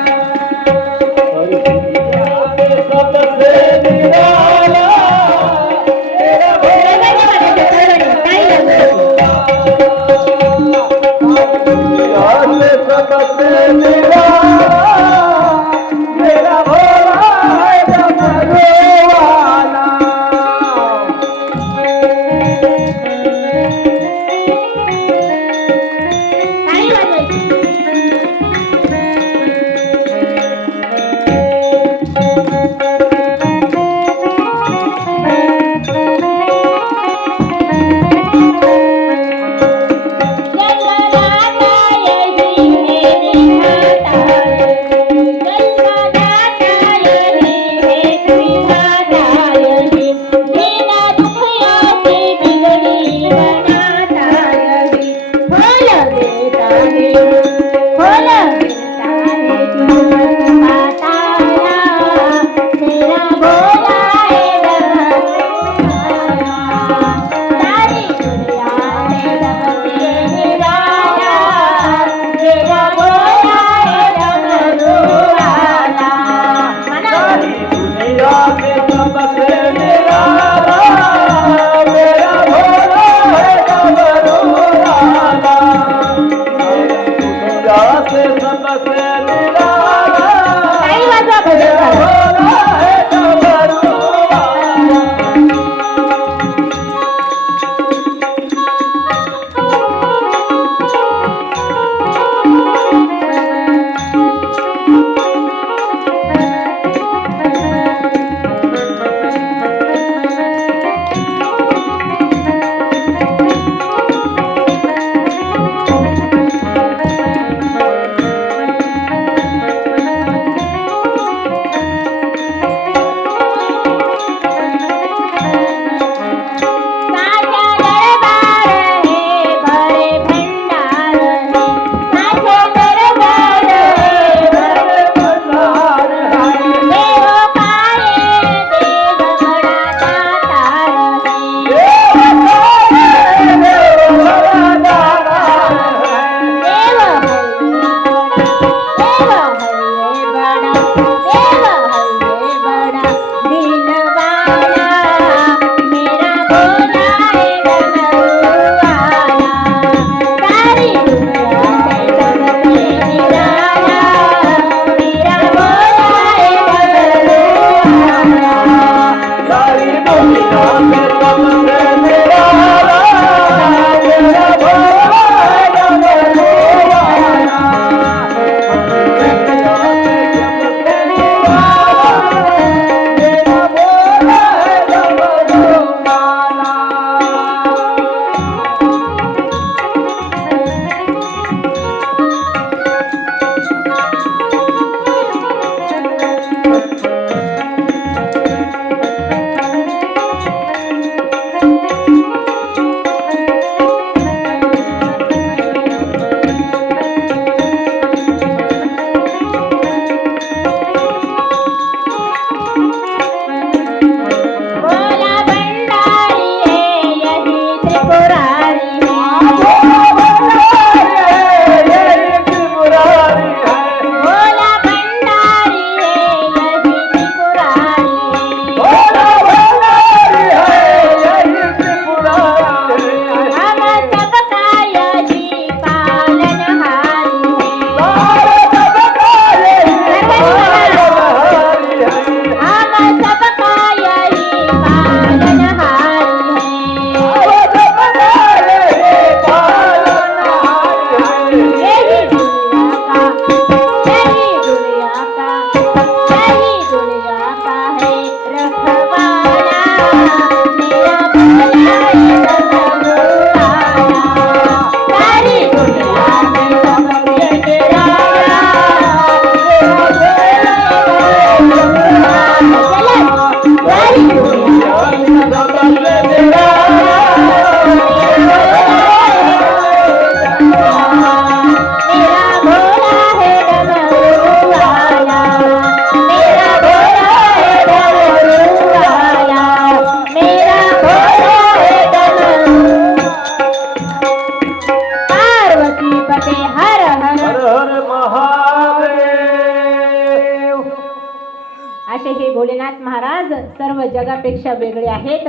महाराज सर्व जगापेक्षा वेगळे आहेत.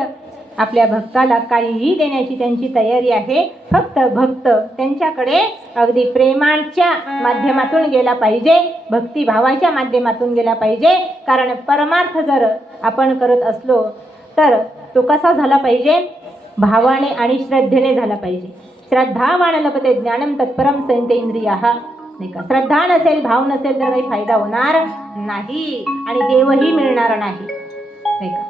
आपल्या भक्ताला काहीही देण्याची त्यांची तयारी आहे. फक्त भक्त त्यांच्याकडे अगदी प्रेमाच्या माध्यमातून गेला पाहिजे, भक्तिभावाच्या माध्यमातून गेला पाहिजे. कारण परमार्थ जर आपण करत असलो तर तो कसा झाला पाहिजे? भावाने आणि श्रद्धेने झाला पाहिजे. श्रद्धावान लभते ज्ञानम तत्परम संयतेंद्रियाः. नाही का? श्रद्धा नसेल, भाव नसेल तर काही फायदा होणार नाही आणि देवही मिळणार नाही. नाही का?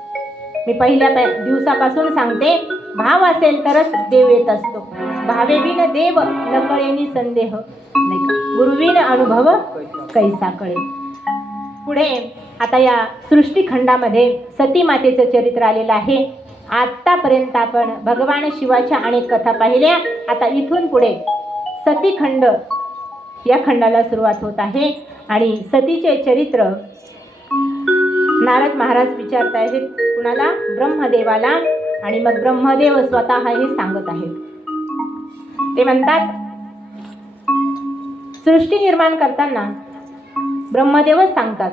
मी पहिल्या दिवसापासून सांगते, भाव असेल तरच देव येत असतो. भावेविन देव नकळेनी संदेह. नाही का? गुरुविन अनुभव कैसा कळे. पुढे आता या सृष्टीखंडामध्ये सती मातेचं चरित्र आलेलं आहे. आतापर्यंत आपण भगवान शिवाच्या अनेक कथा पाहिल्या. आता इथून पुढे सतीखंड या खंडाला सुरुवात होत आहे आणि सतीचे चरित्र नारद महाराज विचारत आहेत कुणाला? ब्रह्मदेवाला. आणि मग ब्रह्मदेव स्वतः हे सांगत आहेत. ते म्हणतात, सृष्टी निर्माण करताना ब्रह्मदेवच सांगतात.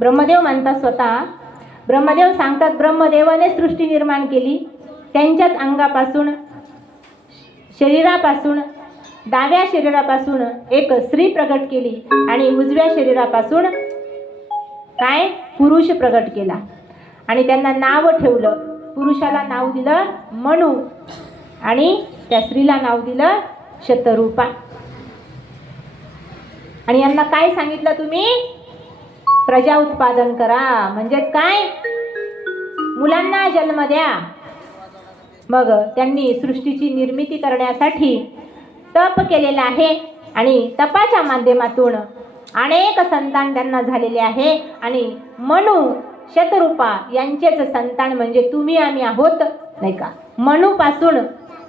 ब्रह्मदेव म्हणतात स्वतः, ब्रह्मदेव सांगतात ब्रह्मदेवाने सृष्टी निर्माण केली. त्यांच्याच अंगापासून, शरीरापासून, डाव्या शरीरापासून एक स्त्री प्रगट केली आणि उजव्या शरीरापासून काय? पुरुष प्रगट केला. आणि त्यांना नाव ठेवलं. पुरुषाला नाव दिलं मनू आणि त्या स्त्रीला नाव दिलं शतरूपा. आणि यांना काय सांगितलं तुम्ही? प्रजा उत्पादन करा. म्हणजेच काय? मुलांना जन्म द्या. मग त्यांनी सृष्टीची निर्मिती करण्यासाठी तप केलेलं आहे आणि तपाच्या माध्यमातून अनेक संतान त्यांना झालेले आहे. आणि मनू शतरूपा यांचेच संतान म्हणजे तुम्ही आम्ही आहोत. नाही का? मनूपासून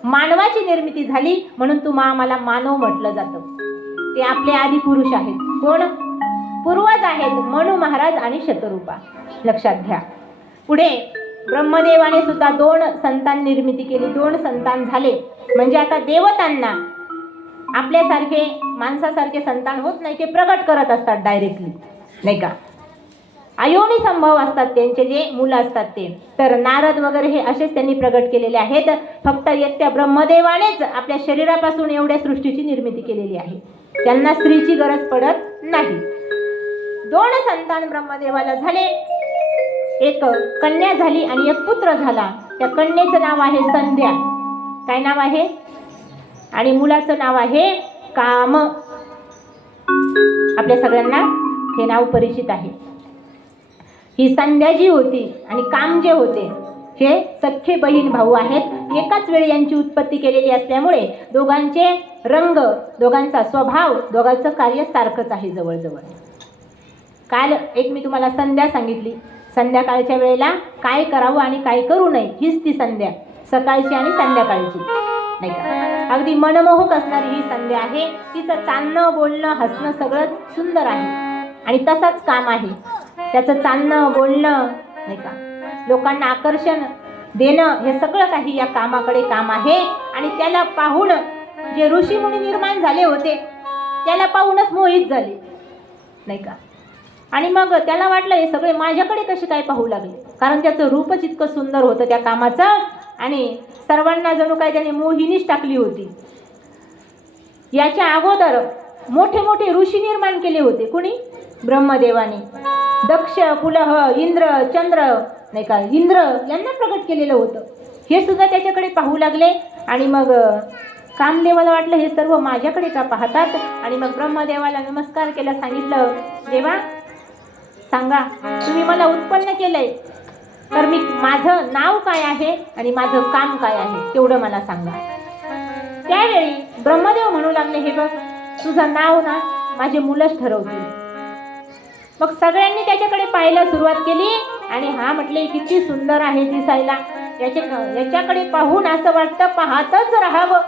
मानवाची निर्मिती झाली म्हणून आम्हाला मानव म्हटलं जातं. ते आपले आदी पुरुष आहेत. कोण? पूर्वज आहेत मनू महाराज आणि शतरूपा. लक्षात घ्या. पुढे ब्रह्मदेवाने सुद्धा 2 संतान निर्मिती केली. 2 संतान झाले. म्हणजे आता देवतांना आपल्यासारखे माणसासारखे संतान होत नाही. ते प्रगट करत असतात डायरेक्टली. नाही का? अयोनी संभव असतात त्यांचे जे मुलं असतात ते. तर नारद वगैरे हे असेच त्यांनी प्रगट केलेले आहेत. फक्त एकट्या ब्रह्मदेवानेच आपल्या शरीरापासून एवढ्या सृष्टीची निर्मिती केलेली आहे. त्यांना स्त्रीची गरज पडत नाही. 2 संतान ब्रह्मदेवाला झाले. एक कन्या झाली आणि एक पुत्र झाला. त्या कन्येचं नाव आहे संध्या. काय नाव आहे? आणि मुलाचं नाव आहे काम. आपल्या सगळ्यांना हे नाव परिचित आहे. ही संध्या जी होती आणि काम जे होते हे सख्खे बहीण भाऊ आहेत. एकाच वेळी यांची उत्पत्ती केलेली असल्यामुळे दोघांचे रंग, दोघांचा स्वभाव, दोघांचं कार्य सारखंच आहे जवळजवळ. काल एक मी तुम्हाला संध्या सांगितली. संध्याकाळच्या वेळेला काय करावं आणि काय करू नये हीच ती संध्या. सकाळची आणि संध्याकाळची. नाही का? अगदी मनमोहक असणारी ही संध्या आहे. तिचं चालणं, बोलणं, हसणं सगळं सुंदर आहे. आणि तसाच काम आहे. त्याचं चालणं, बोलणं, नाही का, लोकांना आकर्षण देणं हे सगळं काही या कामाकडे काम आहे. आणि त्याला पाहून जे ऋषीमुनी निर्माण झाले होते त्याला पाहूनच मोहित झाले. नाही का? आणि मग त्याला वाटलं हे सगळे माझ्याकडे कसे काय पाहू लागले. कारण त्याचं रूपच इतकं सुंदर होतं त्या कामाचं. आणि सर्वांना जणू काय त्याने मोहिनीच टाकली होती. याच्या अगोदर मोठे मोठे ऋषी निर्माण केले होते. कुणी? ब्रह्मदेवाने. दक्ष, पुलह, इंद्र, चंद्र, नाही का, इंद्र यांना प्रगट केलेलं होतं. हे सुद्धा त्याच्याकडे पाहू लागले. आणि मग कामदेवाला वाटलं हे सर्व माझ्याकडे का पाहतात. आणि मग ब्रह्मदेवाला नमस्कार केला. सांगितलं, देवा सांगा तुम्ही मला उत्पन्न केलंय तर माझं नाव काय आहे आणि माझं काम काय आहे तेवढं मला सांगा. त्यावेळी ब्रह्मदेव म्हणू लागले, हे बघ तुझं नाव ना माझे मुलंच ठरवतील. मग सगळ्यांनी त्याच्याकडे पाहायला सुरुवात केली. आणि हा म्हटले किती सुंदर आहे दिसायला. याच्याकडे पाहून असं वाटतं पाहतच राहावं.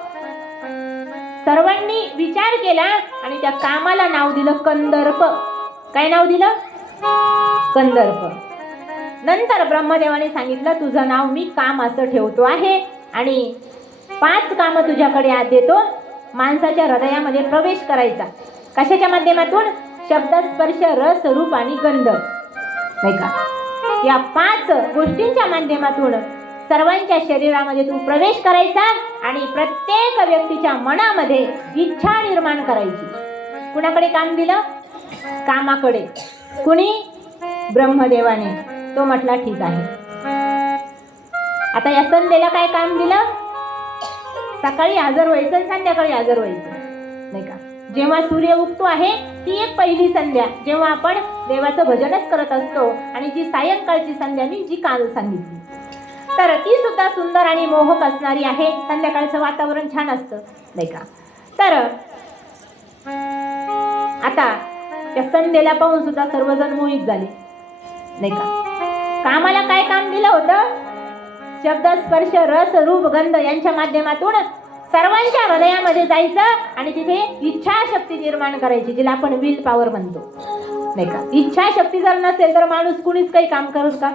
सर्वांनी विचार केला आणि त्या कामाला नाव दिलं कंदर्प. काय नाव दिलं? कंदर्प. नंतर ब्रह्मदेवाने सांगितलं तुझं नाव मी काम असं ठेवतो आहे आणि 5 कामं तुझ्याकडे आज देतो. माणसाच्या हृदयामध्ये प्रवेश करायचा. कशाच्या माध्यमातून? शब्द, स्पर्श, रस, रूप आणि गंध. नाही का? या 5 गोष्टींच्या माध्यमातून सर्वांच्या शरीरामध्ये तू प्रवेश करायचा आणि प्रत्येक व्यक्तीच्या मनामध्ये इच्छा निर्माण करायची. कुणाकडे काम दिलं? कामाकडे. कुणी? ब्रह्मदेवाने. तो म्हटला ठीक आहे. आता या संध्येला काय काम दिलं? सकाळी हजर व्हायचं आणि संध्याकाळी हजर व्हायचं, नाही का? जेव्हा सूर्य उगतो आहे ती एक पहिली संध्या, जेव्हा आपण देवाचं भजनच करत असतो, आणि जी सायंकाळची संध्या मी जी काल सांगितली, तर ती सुद्धा सुंदर आणि मोहक असणारी आहे. संध्याकाळचं वातावरण छान असतं, नाही का? तर आता त्या संध्येला पाहून सुद्धा सर्वजण मोहित झाले, नाही का? कामाला काय काम दिलं होतं? शब्द, स्पर्श, रस, रूप, गंध यांच्या माध्यमातून सर्वांच्या हृदयामध्ये जायचं आणि तिथे इच्छाशक्ती निर्माण करायची, जिला आपण विल पॉवर म्हणतो, नाही का? इच्छाशक्ती जर नसेल तर माणूस कुणीच काही काम करू का?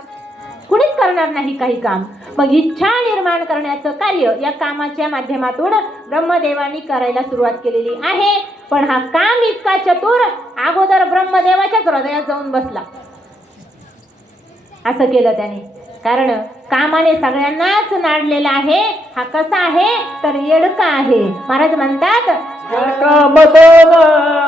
कुणीच करणार नाही काही काम. मग इच्छा निर्माण करण्याचं कार्य या कामाच्या माध्यमातून ब्रह्मदेवानी करायला सुरुवात केलेली आहे. पण हा काम इतका चतुर, अगोदर ब्रह्मदेवाच्याच हृदयात जाऊन बसला. असं केलं त्याने, कारण कामाने सगळ्यांनाच नाडलेला आहे. हा कसा आहे? तर येडका आहे. महाराज म्हणतात, येडका मदन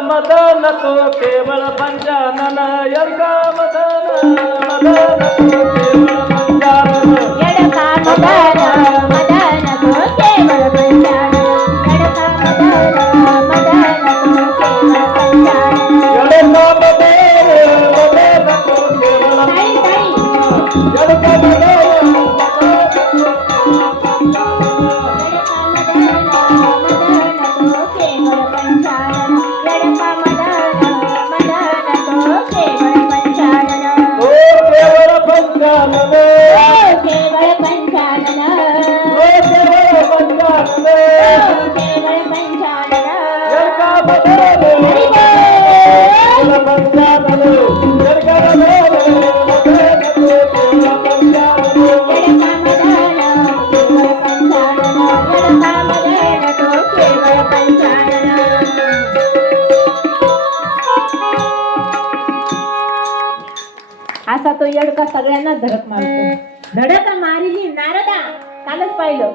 मदन तो केवळ पंचानन. येडका मदन मदन तो केवळ पंचानन. येडका मदन मदन तो केवळ पंचानन. येडका मदन मदन तो केवळ पंचानन. येडका मदन मदन तो केवळ ताई, ताई. येडका मदन असा तो येडका सगळ्यांना धडक मारतो. धडक मारली नारदा, कालच पाहिलं,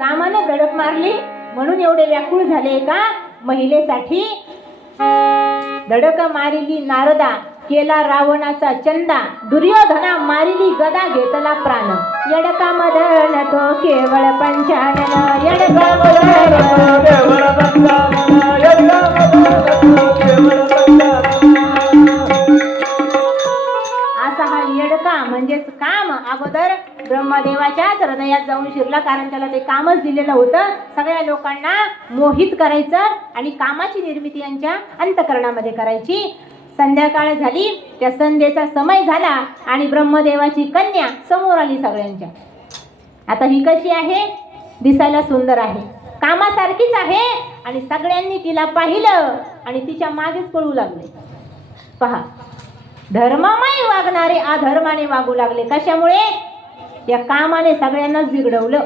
कामानं धडक मारली म्हणून एवढे व्याकुळ झाले का महिलेसाठी. धडक मारिली नारदा, केला रावणाचा चंदा. दुर्योधना मारिली गदा, घेतला प्राण. येडका मदन तो केवळ पंचानन. येडका मदन केवळ पंचानन. येडका मदन तो केवळ पंचानन. असा हा येडका म्हणजेच काम अगोदर ब्रह्मदेवाच्याच हृदयात जाऊन शिरला, कारण त्याला ते कामच दिलेलं होतं, सगळ्या लोकांना मोहित करायचं आणि कामाची निर्मिती यांच्या अंतःकरणामध्ये करायची. संध्याकाळ झाली, त्या संध्येचा समय झाला आणि ब्रह्मदेवाची कन्या समोर आली सगळ्यांच्या. आता ही कशी आहे? दिसायला सुंदर आहे, कामासारखीच आहे, आणि सगळ्यांनी तिला पाहिलं आणि तिच्या मागेच पळू लागले. पहा, धर्ममय वागणारे अधर्माने वागू लागले. कशामुळे? या कामाने सगळ्यांनाच बिघडवलं,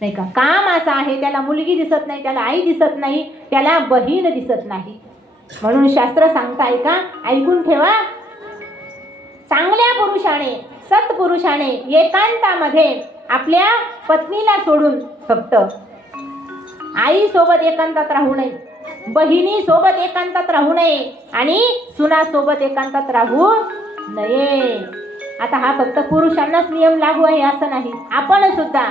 नाही का? काम असं आहे, त्याला मुलगी दिसत नाही, त्याला आई दिसत नाही, त्याला बहीण दिसत नाही. म्हणून शास्त्र सांगताय का? ऐकून ठेवा. चांगल्या पुरुषाने, सत्पुरुषाने एकांतामध्ये आपल्या पत्नीला सोडून फक्त आई सोबत एकांतात राहू नये, बहिणी सोबत एकांतात राहू नये, आणि सुना सोबत एकांतात राहू नये. आता हा फक्त पुरुषांनाच नियम लागू आहे असं नाही. आपण सुद्धा,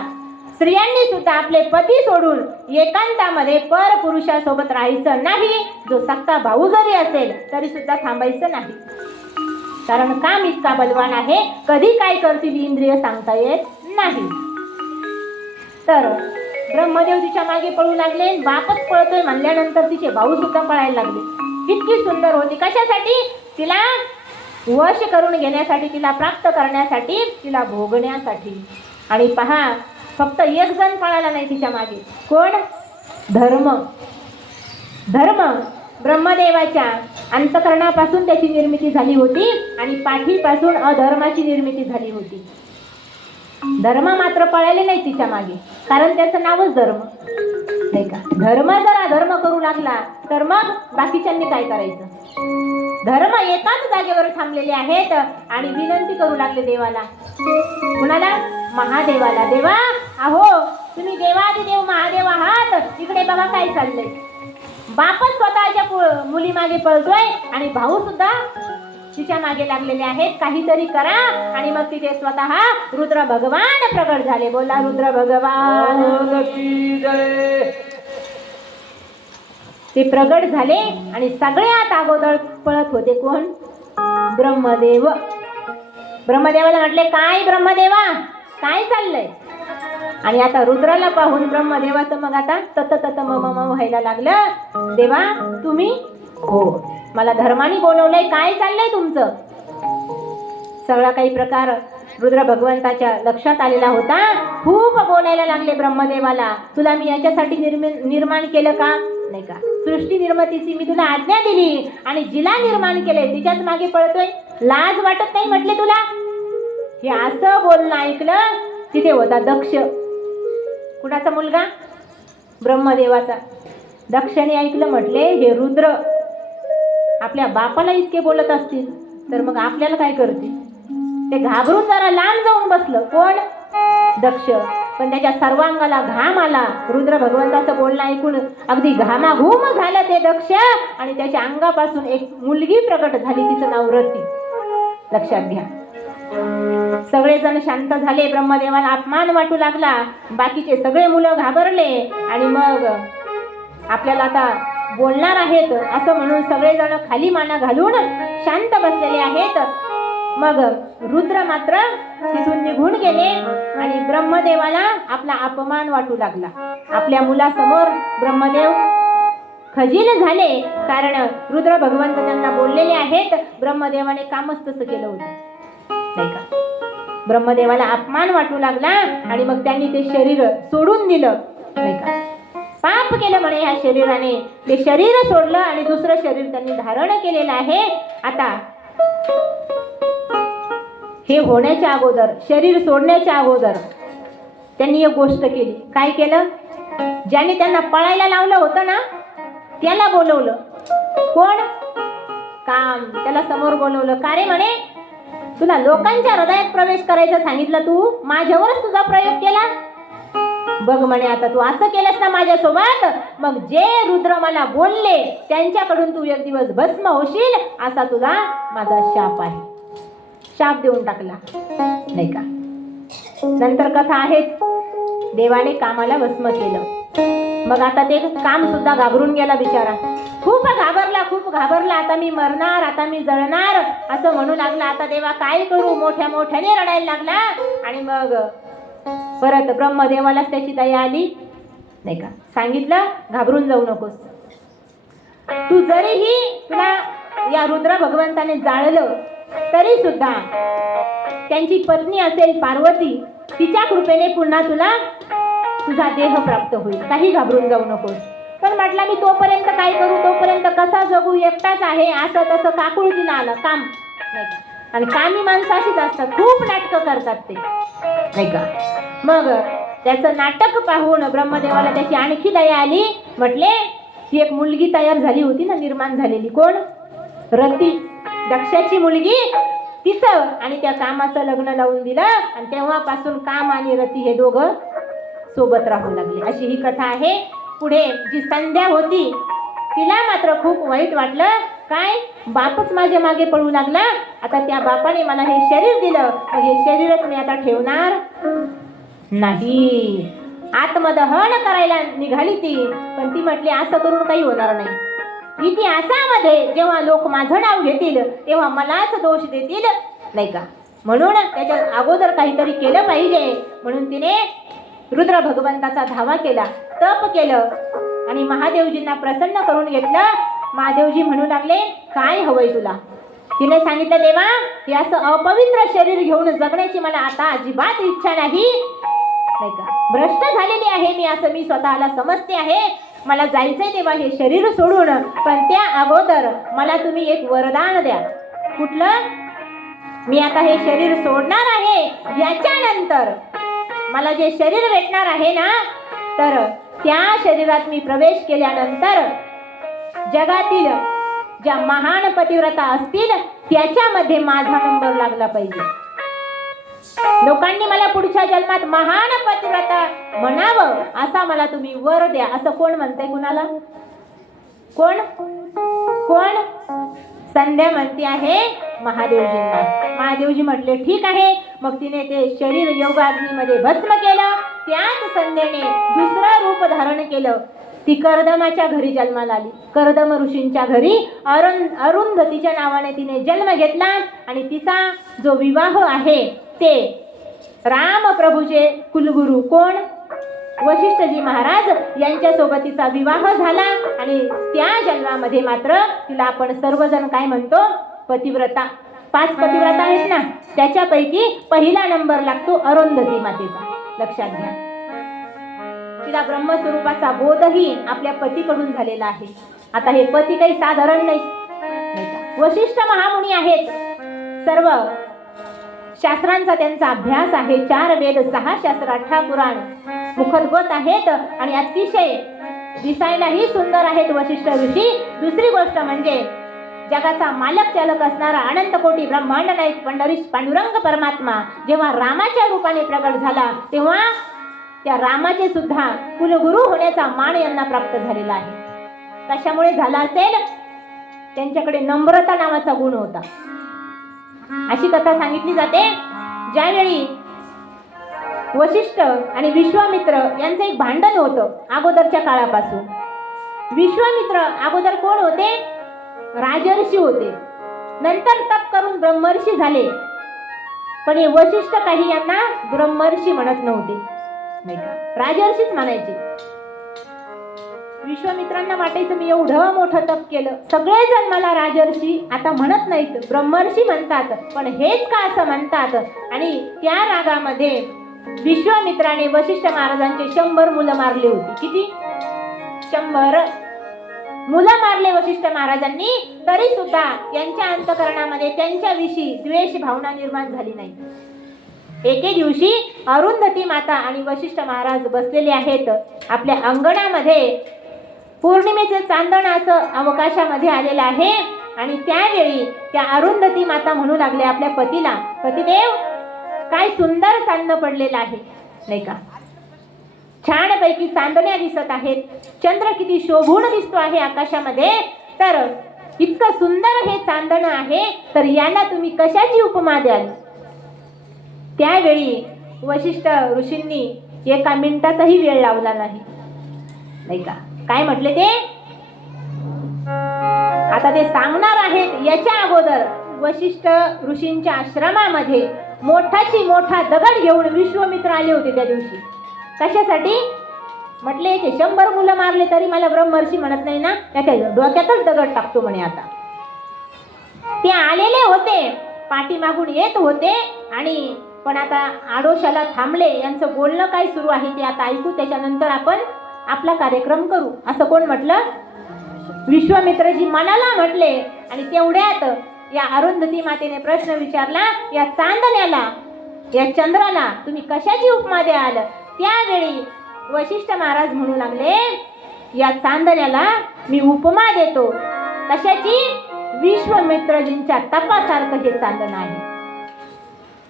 स्त्रियांनी सुद्धा आपले पती सोडून एकांतामध्ये पर पुरुषासोबत राहायचं नाही. जो सक्का भाऊ जरी असेल तरी सुद्धा थांबायचं नाही, कारण काम इतका बलवान आहे, कधी काय करतील इंद्रिय सांगता येत नाही. तर ब्रह्मदेव तिच्या मागे पळू लागले. बापच पळतोय म्हणल्यानंतर तिचे भाऊ सुद्धा पळायला लागले. इतकी सुंदर होती. कशासाठी? तिला वश करून घेण्यासाठी, तिला प्राप्त करण्यासाठी, तिला भोगण्यासाठी. आणि पहा, फक्त एक जण पळाला नाही तिच्या मागे. कोण? धर्म. धर्म ब्रह्मदेवाच्या अंतःकरणापासून त्याची निर्मिती झाली होती आणि पाठीपासून अधर्माची निर्मिती झाली होती. धर्म मात्र पळाले नाही तिच्या मागे, कारण त्याचं नावच धर्म, नाही का? धर्म जर अधर्म करू लागला तर मग बाकीच्यांनी काय करायचं? धर्म एकाच जागेवर थांबलेले आहेत आणि विनंती करू लागले देवाला. कुणाला? महादेवाला. देवा, अहो तुम्ही देवादिदेव महादेव आहात, इकडे बघा काय चाललंय. बापच स्वतःच्या मुली मागे पळतोय आणि भाऊ सुद्धा तिच्या मागे लागलेले आहेत. काहीतरी करा. आणि मग तिथे स्वतः रुद्र भगवान प्रगट झाले. बोला रुद्र भगवान की जय. ते प्रगट झाले आणि सगळ्यात अगोदर पळत होते कोण? ब्रह्मदेव. ब्रह्मदेवाला म्हटले, काय ब्रह्मदेवा, काय चाललंय? आणि आता रुद्राला पाहून ब्रह्मदेवाचं मग आता तत तत मम मम व्हायला लागलं. देवा तुम्ही? हो, मला धर्माने बोलवलंय. काय चाललंय तुमचं? सगळा काही प्रकार रुद्र भगवंताच्या लक्षात आलेला होता. खूप बोलायला लागले ब्रह्मदेवाला. तुला मी याच्यासाठी निर्माण केलं का? नाही का? सृष्टी निर्मितीची मी तुला आज्ञा दिली आणि जिला निर्माण केलंय तिच्याच मागे पळतोय. लाज वाटत नाही म्हटले तुला? हे असं बोलणं ऐकलं. तिथे होता दक्ष. कुणाचा मुलगा? ब्रह्मदेवाचा. दक्षाने ऐकलं. म्हटले, हे रुद्र आपल्या बापाला इतके बोलत असतील तर मग आपल्याला काय करतील? ते घाबरून जरा लांब जाऊन बसलं. कोण? दक्ष. पण त्याच्या सर्वांगाला घाम आला. रुद्र भगवंताचं बोलणं ऐकून अगदी घामाघूम झालं ते दक्ष. आणि त्याच्या अंगापासून एक मुलगी प्रकट झाली. तिचं नाव रती. लक्षात घ्या. सगळेजण शांत झाले. ब्रह्मदेवाला अपमान वाटू लागला. बाकीचे सगळे मुलं घाबरले. आणि मग आपल्याला आता बोलणार आहेत असं म्हणून सगळेजण खाली माना घालून शांत बसलेले आहेत. मग रुद्र मात्र तिथून निघून गेले आणि ब्रह्मदेवाला आपला अपमान वाटू लागला. आपल्या मुलासमोर ब्रह्मदेव खजील झाले. कारण रुद्र भगवंत त्यांना बोललेले आहेत. ब्रह्मदेवाने कामच तसं केलं होतं, नाही का? ब्रह्मदेवाला अपमान वाटू लागला आणि मग त्यांनी ते शरीर सोडून दिलं, नाही का? पाप केलं म्हणे ह्या शरीराने. ते शरीर सोडलं आणि दुसरं शरीर त्यांनी धारण केलेलं आहे. आता हे होण्याच्या अगोदर, शरीर सोडण्याच्या अगोदर त्यांनी एक गोष्ट केली. काय केलं? ज्याने त्यांना पळायला लावलं होतं ना त्याला बोलवलं. कोण? काम. त्याला समोर बोलवलं. का रे म्हणे, तुला लोकांच्या हृदयात प्रवेश करायचं सांगितलं, तू माझ्यावरच तुझा प्रयोग केला. बघ म्हणे, आता तू असं केलंस ना माझ्यासोबत, मग जे रुद्र मला बोलले त्यांच्याकडून तू एक दिवस भस्म होशील, असा तुला माझा शाप आहे. शाप देऊन टाकला, नाही का? नंतर कथा आहेच. देवाने कामाला भस्म केलं. मग आता ते काम सुद्धा घाबरून गेला बिचारा. खूप घाबरला, खूप घाबरला. आता मी मरणार, आता मी जळणार असं म्हणू लागला. आता देवा काय करू? मोठ्या मोठ्याने रडायला लागला. आणि मग परत ब्रह्मदेवालाच त्याची दया आली, नाही का? सांगितलं, घाबरून जाऊ नकोस. तू जरीही तुला या रुद्र भगवंताने जाळलं तरी सुद्धा त्यांची पत्नी असेल पार्वती, तिच्या कृपेने पुन्हा तुला तुझा देह प्राप्त होईल. काही घाबरून जाऊ नकोस. पण म्हटला, मी तोपर्यंत काय करू? तोपर्यंत कसा जगू? एकटाच आहे. असं तसं काकुळतीला आलं काम, नाही का? आणि कामी माणसं अशीच असतात, खूप नाटकं करतात ते, नाही का? मग त्याचं नाटक पाहून ब्रह्मदेवाला त्याची आणखी दया आली. म्हटले, ती एक मुलगी तयार झाली होती ना, निर्माण झालेली. कोण? रती. दक्षाची मुलगी. तिचं आणि त्या कामाचं लग्न लावून दिलं आणि तेव्हापासून काम आणि रती हे दोघं सोबत राहू लागले. अशी ही कथा आहे. पुढे जी संध्या होती तिला मात्र खूप वाईट वाटलं. काय, बापच माझ्या मागे पळू लागला. आता त्या बापाने मला हे शरीर दिलं, मग हे शरीरच मी आता ठेवणार नाही. आत्मदहन करायला निघाली ती, पण ती म्हटली, असं करून काही होणार नाही. इतिहासामध्ये जेव्हा लोक माझं नाव घेतील तेव्हा मलाच दोष देतील, नाही का? म्हणून त्याच्या अगोदर काहीतरी केलं पाहिजे. म्हणून तिने रुद्र भगवंताचा धावा केला, तप केलं आणि महादेवजींना प्रसन्न करून घेतलं. महादेवजी म्हणू लागले, काय हवंय तुला? तिने सांगितलं, देवा, हे असं अपवित्र शरीर घेऊन जगण्याची मला आता अजिबात इच्छा नाही, नाही का? भ्रष्ट झालेली आहे मी, असं मी स्वतःला समजते आहे. मला जायचंय तेव्हा हे शरीर सोडून, पण त्या अगोदर मला तुम्ही एक वरदान द्या. कुठलं? मी आता हे शरीर सोडणार आहे, याच्यानंतर मला जे शरीर भेटणार आहे ना, तर त्या शरीरात मी प्रवेश केल्यानंतर जगातील ज्या महान पतिव्रता असतील त्याच्यामध्ये माझा नंबर लागला पाहिजे. लोकांनी मला पुढच्या जन्मात महान पतिव्रता म्हणावं असा मला तुम्ही वर द्या, असं कोण म्हणतंय? कुणाला? कोण कोण? संध्या म्हणते आहे महादेवजींना. महादेवजी म्हटले ठीक आहे. मग तिने ते शरीर योगाग्नीमध्ये भस्म केलं. त्याच संध्याने दुसरं रूप धारण केलं. ती कर्दमाच्या घरी जन्माला आली. कर्दम ऋषींच्या घरी अरुंधतीच्या नावाने तिने जन्म घेतला आणि तिचा जो विवाह आहे ते रामप्रभूचे कुलगुरू कोण? वशिष्ठजी महाराज यांच्यासोबत तिचा विवाह झाला. आणि त्या जन्मामध्ये मात्र तिला आपण सर्वजण काय म्हणतो? पतिव्रता. 5 पतिव्रता आहेत ना, त्याच्यापैकी पहिला नंबर लागतो अरुंधती मातेचा. लक्षात घ्या. तिला ब्रह्मस्वरूपाचा बोधही आपल्या पतीकडून झालेला आहे. आता हे पती काही साधारण नाही का? वशिष्ठ महामुनी आहेत. सर्व शास्त्रांचा त्यांचा अभ्यास आहे. 4 वेद, 6 शास्त्र, 18 पुराण मुखोद्गत आहेत आणि अतिशय दिसायलाही सुंदर आहेत वशिष्ठ ऋषी. दुसरी गोष्ट म्हणजे जगाचा मालक चालक असणारा अनंत कोटी ब्रह्मांड नायक पंढरीश पांडुरंग परमात्मा जेव्हा रामाच्या रूपाने प्रगट झाला तेव्हा त्या रामाचे सुद्धा कुलगुरू होण्याचा मान यांना प्राप्त झालेला आहे. कशामुळे झाला असेल? त्यांच्याकडे नम्रता नावाचा गुण होता. अशी कथा सांगितली जाते. ज्यावेळी वशिष्ठ आणि विश्वामित्र यांचं एक भांडण होतं अगोदरच्या काळापासून. विश्वामित्र अगोदर कोण होते? राजर्षी होते. नंतर तप करून ब्रह्मर्षी झाले. पण हे वशिष्ठ काही यांना ब्रह्मर्षी म्हणत नव्हते, नाही का? राजर्षीच म्हणायचे. विश्वामित्रांना वाटायचं मी एवढं मोठं तप केलं, सगळेजण मला राजर्षी आता म्हणत नाहीत, ब्रह्मर्षी म्हणतात. पण हेच का असं म्हणतात? आणि त्या रागामध्ये विश्वामित्राने वशिष्ठ महाराजांचे 100 मुलं मारले होते. किती? 100 मुलं मारले वशिष्ठ महाराजांनी. तरी सुद्धा यांच्या अंतःकरणामध्ये त्यांच्याविषयी द्वेष भावना निर्माण झाली नाही. एके दिवशी अरुंधती माता आणि वशिष्ठ महाराज बसलेले आहेत आपल्या अंगणामध्ये. पौर्णिमेचे चांदण असं अवकाशामध्ये आलेलं आहे. आणि त्यावेळी त्या अरुंधती माता म्हणू लागले आपल्या पतीला, पतिदेव काय सुंदर चांदणं पडलेलं आहे, नाही का? छानपैकी चांदण्या दिसत आहेत. चंद्र किती शोभून दिसतो आहे आकाशामध्ये. तर इतकं सुंदर हे चांदणं आहे, तर याला तुम्ही कशाची उपमा द्याल? त्यावेळी वशिष्ठ ऋषींनी एका मिनिटाचाही वेळ लावला नाही, नाही का? काय म्हटले ते? आता ते सांगणार आहेत. याच्या अगोदर वशिष्ठ ऋषींच्या आश्रमामध्ये मोठाची मोठा दगड घेऊन विश्वामित्र आले होते त्या दिवशी. कशासाठी? म्हटले याचे 100 मुलं मारले तरी मला ब्रह्मर्षी म्हणत नाही ना, त्याच्या डोक्यातच दगड टाकतो म्हणे. आता ते आलेले होते, पाठीमागून येत होते. आणि पण आता आडोशाला थांबले. यांचं बोलणं काय सुरू आहे ते आता ऐकू, त्याच्यानंतर आपण आपला कार्यक्रम करू, असं कोण म्हटलं? विश्वामित्रजी मनाला म्हटले. आणि तेवढ्यात या अरुंधती मातेने प्रश्न विचारला, या चांदण्याला, या चंद्राला तुम्ही कशाची उपमा द्याल? त्यावेळी वशिष्ठ महाराज म्हणू लागले, या चांदण्याला मी उपमा देतो. कशाची? विश्वामित्रजींच्या तपासारखं हे चांदण आहे,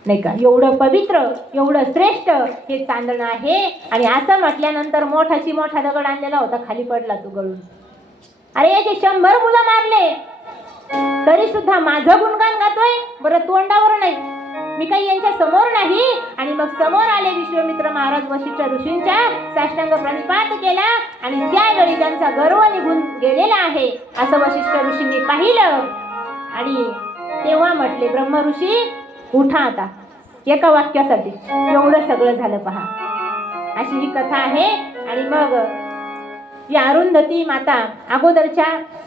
नाही का? एवढं पवित्र, एवढं श्रेष्ठ हे चांदण आहे. आणि असं म्हटल्यानंतर मोठाची मोठा दगड आणलेला होता, खाली पडला तो गळून. अरे याचे 100 मुलं मारले तरी सुद्धा माझं गुणगान गातोय. बरं तोंडावर नाही, मी काही यांच्या समोर नाही. आणि मग समोर आले विश्वामित्र महाराज वशिष्ठ ऋषींच्या, साष्टांग प्रणिपात केला. आणि त्यावेळी त्यांचा गर्व निघून गेलेला आहे असं वशिष्ठ ऋषींनी पाहिलं. आणि तेव्हा म्हटले, ब्रह्म ऋषी उठा आता. एका वाक्यासाठी एवढं सगळं झालं पहा. अशी ही कथा आहे. आणि मग या अरुंधती माता अगोदरच्या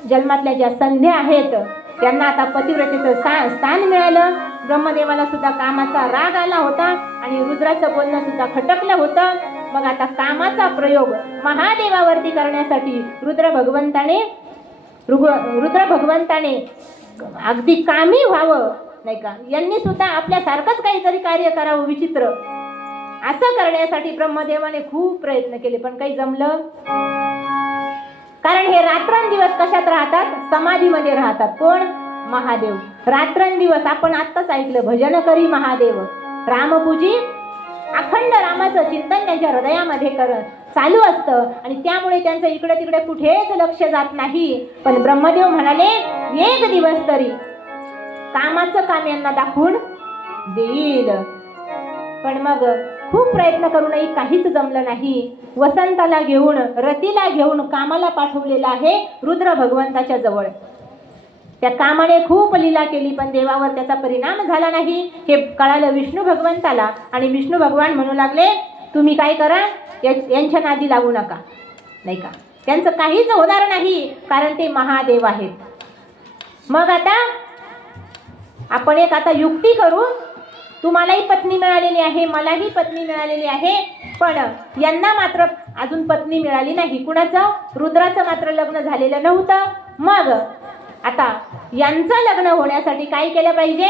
जन्मातल्या ज्या संध्या आहेत त्यांना आता पतिव्रतेचं स्थान मिळालं. ब्रह्मदेवाला सुद्धा कामाचा राग आला होता आणि रुद्राचं बोलणं सुद्धा खटकलं होतं. मग आता कामाचा प्रयोग महादेवावरती करण्यासाठी रुद्र भगवंताने अगदी कामी व्हावं, नाही का? यांनी सुद्धा आपल्यासारखंच काहीतरी कार्य करावं विचित्र. असं करण्यासाठी ब्रह्मदेवाने खूप प्रयत्न केले, पण काही जमलं कारण हे रात्रंदिवस कशात राहतात? समाधीमध्ये राहतात. कोण? महादेव. रात्रंदिवस आपण आत्ताच ऐकलं, भजन करी महादेव, रामपूजी, अखंड रामाचं चिंतन त्यांच्या हृदयामध्ये चालू असतं आणि त्यामुळे त्यांचं इकडे तिकडे कुठेच लक्ष जात नाही. पण ब्रह्मदेव म्हणाले एक दिवस तरी कामाचं काम यांना दाखवून देईल. पण मग खूप प्रयत्न करूनही काहीच जमलं नाही. वसंताला घेऊन, रतीला घेऊन कामाला पाठवलेलं आहे रुद्र भगवंताच्या जवळ. त्या कामाने खूप लीला केली पण देवावर त्याचा परिणाम झाला नाही. हे कळालं विष्णू भगवंताला आणि विष्णू भगवान म्हणू लागले तुम्ही काय करा, यांच्या नादी लागू नका. नाही का, त्यांचं काहीच होणार नाही कारण ते महादेव आहेत. मग आता आपण एक आता युक्ती करू. तुम्हालाही पत्नी मिळालेली आहे, मलाही पत्नी मिळालेली आहे, पण यांना मात्र अजून पत्नी मिळाली नाही. कुणाचं? रुद्राचं मात्र लग्न झालेलं नव्हतं. मग आता यांचं लग्न होण्यासाठी काय केलं पाहिजे?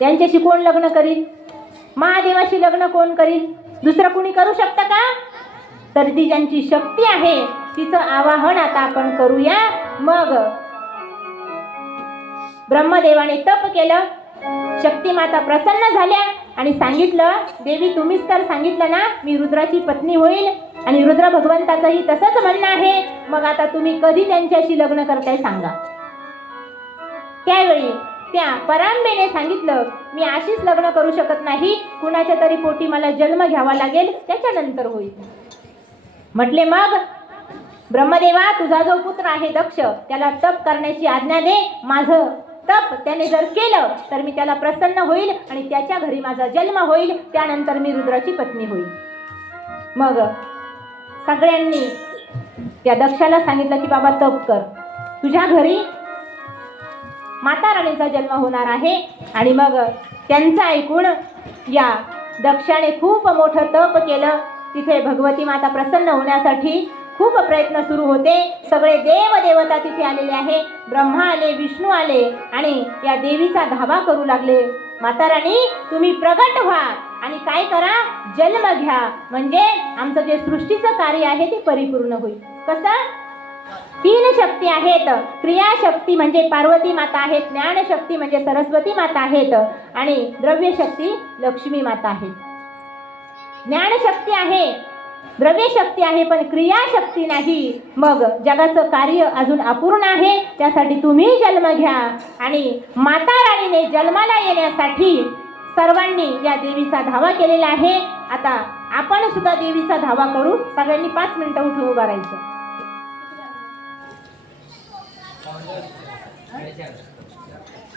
त्यांच्याशी कोण लग्न करील? महादेवाशी लग्न कोण करील? दुसरं कुणी करू शकतं का? तर ती ज्यांची शक्ती आहे तिचं आवाहन आता आपण करूया. मग ब्रह्मदेवाने तप केलं, शक्ती माता प्रसन्न झाल्या आणि सांगितलं देवी तुम्हीच तर सांगितलं ना मी रुद्राची पत्नी होईल आणि रुद्र भगवंताचंही तसंच म्हणणं आहे. मग आता तुम्ही कधी त्यांच्याशी लग्न करताय सांगा. त्यावेळी त्या परांबेने सांगितलं मी अशीच लग्न करू शकत नाही, कुणाच्या तरी पोटी मला जन्म घ्यावा लागेल, त्याच्यानंतर होईल. म्हटले मग ब्रह्मदेवा तुझा जो पुत्र आहे दक्ष त्याला तप करण्याची आज्ञा दे. माझं तप त्याने जर केलं तर मी त्याला प्रसन्न होईल आणि त्याच्या घरी माझा जन्म होईल, त्यानंतर मी रुद्राची पत्नी होईल. मग सगळ्यांनी त्या दक्षाला सांगितलं की बाबा तप कर, तुझ्या घरी माता राणीचा जन्म होणार आहे. आणि मग त्यांचं ऐकून या दक्षाने खूप मोठं तप केलं. तिथे भगवती माता प्रसन्न होण्यासाठी खूप प्रयत्न सुरू होते. सगळे देव देवता तिथे आलेले आहे. ब्रह्मा आले, विष्णू आले आणि या देवीचा धावा करू लागले माता राणी तुम्ही प्रगट व्हा आणि काय करा, जन्म घ्या, म्हणजे आमचं जे सृष्टीचं कार्य आहे ते परिपूर्ण होईल. कसं? 3 शक्ती आहेत. क्रियाशक्ती म्हणजे पार्वती माता आहेत, ज्ञानशक्ती म्हणजे सरस्वती माता आहेत आणि द्रव्यशक्ती लक्ष्मी माता आहे. ज्ञानशक्ती आहे, द्रव्यशक्ती आहे, पण क्रियाशक्ती नाही. मग जगाचं कार्य अजून अपूर्ण आहे, त्यासाठी तुम्ही जन्म घ्या. आणि माता राणीने जन्माला येण्यासाठी सर्वांनी या देवीचा धावा केलेला आहे. आता आपण सुद्धा देवीचा धावा करू. सगळ्यांनी 5 मिनिटं उठून उभं राहायचं.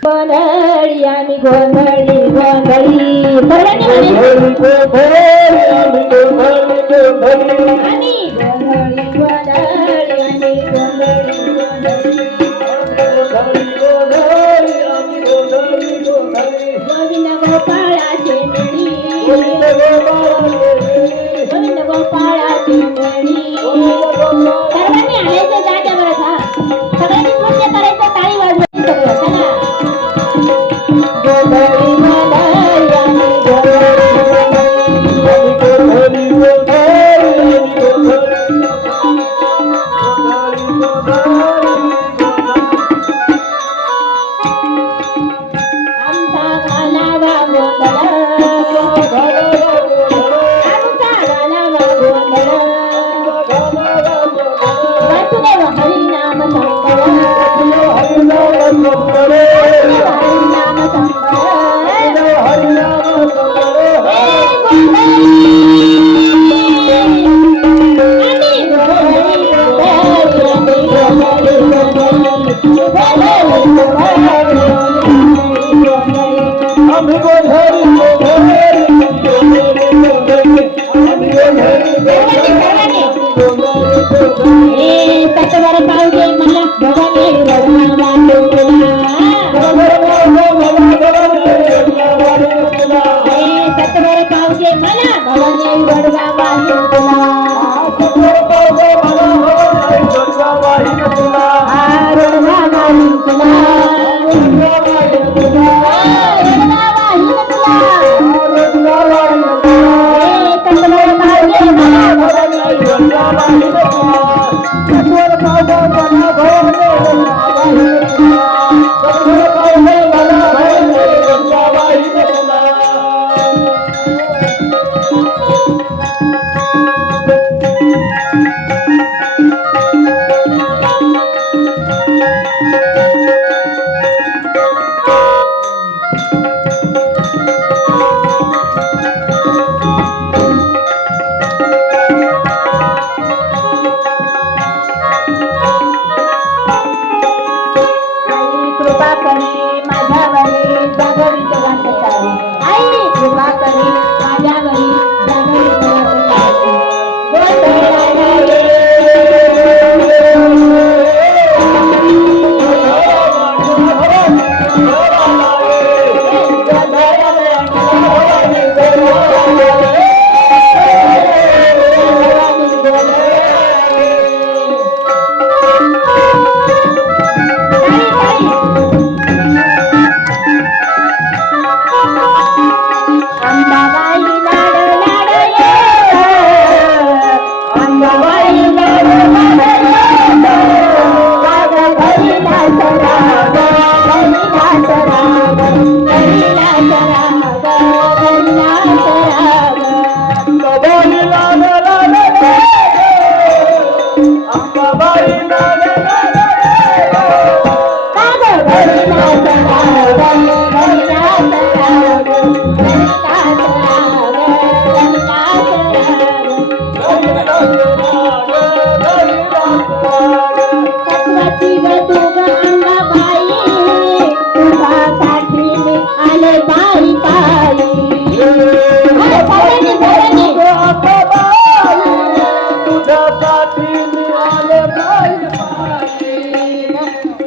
गोंधळी आम्ही गोंधळी गोंधळी सर्वांनी आम्ही गोंधळी गोविंद गोपाळाचे मणी, गोविंद गोपाळाचे मणी. सर्वांनी आणायचं जात्या बरं का, सगळ्यांनी नृत्य करायचं, टाळी वाजवायची सगळं. चला गोंधळी गोंधळी आम्ही Bye. तरी माझ्यावरी जाणवली गोंधळाला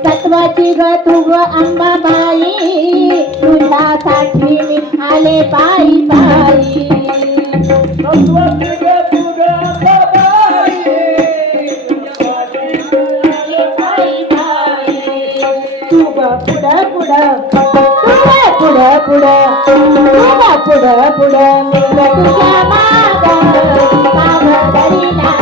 तत्वाची ग तू ग अंबाबाई तुझ्यासाठी मी आले पायी पायी तत्वाची ग तू ग अंबाबाई आले पायी पायी तू ग पुढं पुढं पुढं पुढं पुढं पुढं मी ग तुझ्या माग दरीला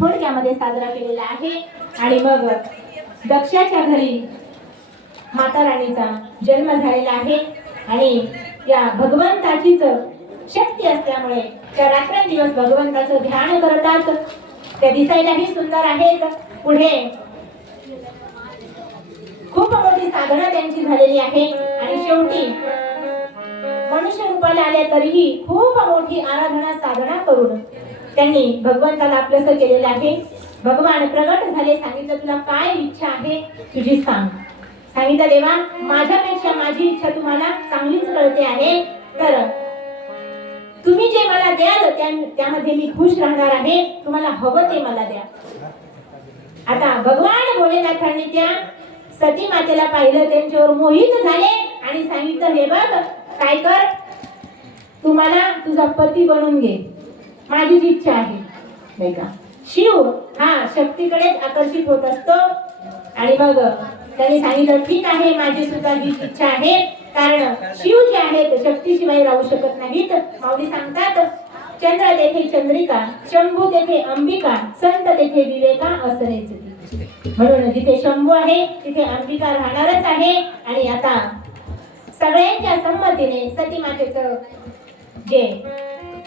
थोडक्यामध्ये साजरा केलेला आहे. आणि मग दक्षाच्या घरी माता राणीचा जन्म झालेला आहे आणि या भगवंताचीच शक्ती असल्यामुळे त्या रात्रंदिवस भगवंताचं ध्यान करतात. त्या दिसायलाही सुंदर आहेत. पुढे खूप मोठी साधना त्यांची झालेली आहे आणि शेवटी मनुष्य रूपाला आले तरीही खूप मोठी आराधना साधना करून त्यांनी भगवंताला आपलंसं केलेलं आहे. भगवान प्रगट झाले, सांगितलं तुला काय इच्छा आहे तुझी सांग. सांगितलं देवा माझ्यापेक्षा माझी इच्छा तुम्हाला चांगलीच कळते आहे, तर तुम्ही जे मला द्याल त्यामध्ये मी खुश राहणार आहे. तुम्हाला हवं ते मला द्या. आता भगवान भोलेनाथांनी त्या सती मातेला पाहिलं, त्यांच्यावर मोहित झाले आणि सांगितलं हे बघ काय कर, तुम्हाला तुझा पती बनवून घे, माझीच इच्छा आहे. नाही का शिव हा शक्तीकडेच आकर्षित होत असतो. आणि मग त्यांनी सांगितलं ठीक आहे माझी सुद्धा हीच इच्छा आहे, कारण शिव जे आहेत शक्तीशिवाय राहू शकत नाहीत. माऊली सांगतात चंद्र तेथे चंद्रिका, शंभू तेथे अंबिका, संत तेथे विवेका असरेच. म्हणून जिथे शंभू आहे तिथे अंबिका राहणारच आहे. आणि आता सगळ्यांच्या संमतीने सती मातेचं जे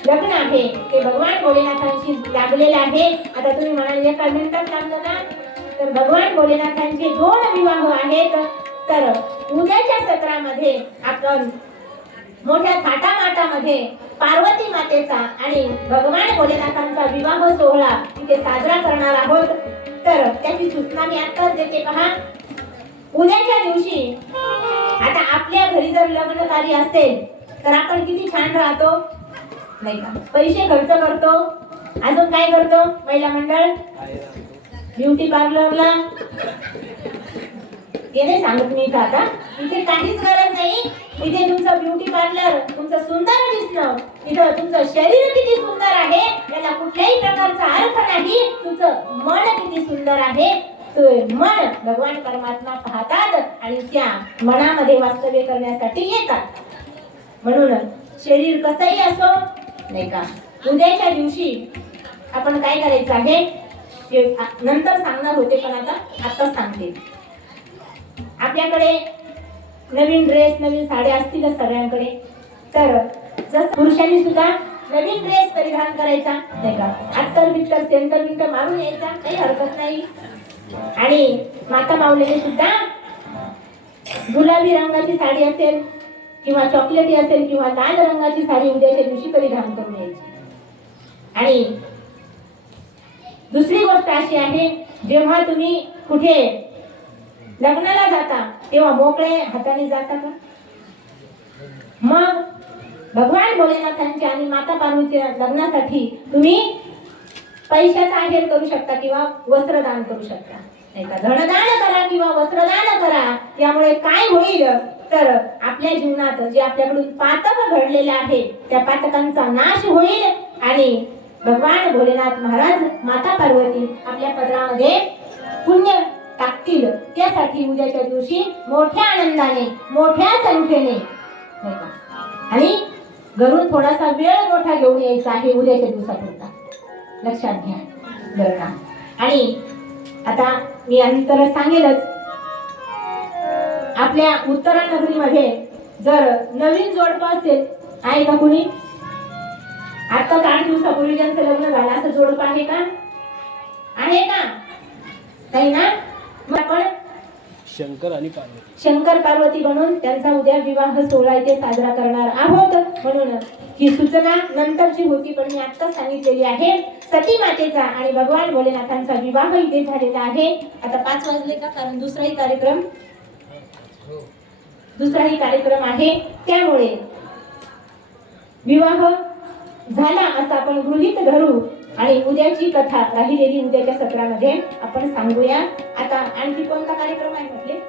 लग्न आहे ते भगवान भोलेनाथांशी लागलेलं आहे. आता तुम्ही म्हणाल एका मिनिटात लागलं ना, तर भगवान भोलेनाथांचे 2 विवाह आहेत. तर उद्याच्या सत्रामध्ये आपण मोठ्या थाटामाटामध्ये पार्वती मातेचा आणि भगवान भोलेनाथांचा विवाह सोहळा तिथे साजरा करणार आहोत. तर त्याची सूचना मी आत्ताच देते पहा. उद्याच्या दिवशी आता आपल्या घरी जर लग्न कार्य असेल तर आपण किती छान राहतो नाही का, पैसे खर्च करतो, अजून काय करतो, महिला मंडळ ब्युटी पार्लरला, ते नाही सांगत मी आता, इथे काहीच गरज नाही. इथे तुमचं ब्युटी पार्लर, तुमचं सुंदर दिसणं, इथं तुमचं शरीर किती सुंदर आहे याला कुठल्याही प्रकारचा अर्थ नाही. तुझं मन किती सुंदर आहे, ते मन भगवान परमात्मा पाहतात आणि त्या मनामध्ये वास्तव्य करण्यासाठी येतात. म्हणून शरीर कसंही असो नाही का, उद्याच्या दिवशी आपण काय करायचं आहे ते नंतर सांगणार होते, पण आता सांगते. आपल्याकडे नवीन ड्रेस, नवीन साड्या असतीलच सगळ्यांकडे. तर जसं पुरुषांनी सुद्धा नवीन ड्रेस परिधान करायचा नाही का, अत्तर बित्तर सेंटर बिंटर मारून यायचा, काही हरकत नाही. आणि माता माऊलीने सुद्धा गुलाबी रंगाची साडी असेल किंवा चॉकलेटी असेल किंवा लाल रंगाची साडी उद्याच्या दिवशी परिधान करून यायची. आणि दुसरी गोष्ट अशी आहे, जेव्हा तुम्ही कुठे लग्नाला जाता तेव्हा मोकळे हाताने जाता का? मग भगवान भोलेनाथांच्या आणि माता पार्वतीच्या लग्नासाठी तुम्ही पैशाचा आहेर करू शकता किंवा वस्त्रदान करू शकता नाही का. धनदान करा किंवा वस्त्रदान करा, यामुळे काय होईल तर आपल्या जीवनात जे आपल्याकडून पातक घडलेले आहे त्या पातकांचा नाश होईल आणि भगवान भोलेनाथ महाराज, माता पार्वती आपल्या पदरामध्ये पुण्य टाकतील. त्यासाठी उद्याच्या दिवशी मोठ्या आनंदाने, मोठ्या संख्येने नाही का, आणि घरून थोडासा वेळ मोठा घेऊन यायचा आहे उद्याच्या दिवसापुरता, लक्षात घ्या बरं का. आणि आता मी अंतर सांगेलच, आपल्या उत्तरा नगरीमध्ये जर नवीन जोडपं असेल, आहे का कुणी? आताच 8 दिवसापूर्वी ज्यांचं लग्न झालं असं जोडपं आहे का? आहे का? नाही ना? मग आपण शंकर पार्वती बनून त्यांचा उद्या विवाह सोहळा इथे साजरा करणार आहोत. म्हणून ही सूचना नंतरची होती, पण मी आत्ताच सांगितलेली आहे. सती मातेचा आणि भगवान भोलेनाथांचा विवाह इथे झालेला आहे. आता 5 वाजले का? कारण दुसराही कार्यक्रम आहे, त्यामुळे विवाह झाला असं आपण गृहीत धरू आणि उद्याची कथा राहिलेली उद्याच्या सत्रामध्ये आपण सांगूया. आता आणखी कोणता कार्यक्रम आहे म्हटले?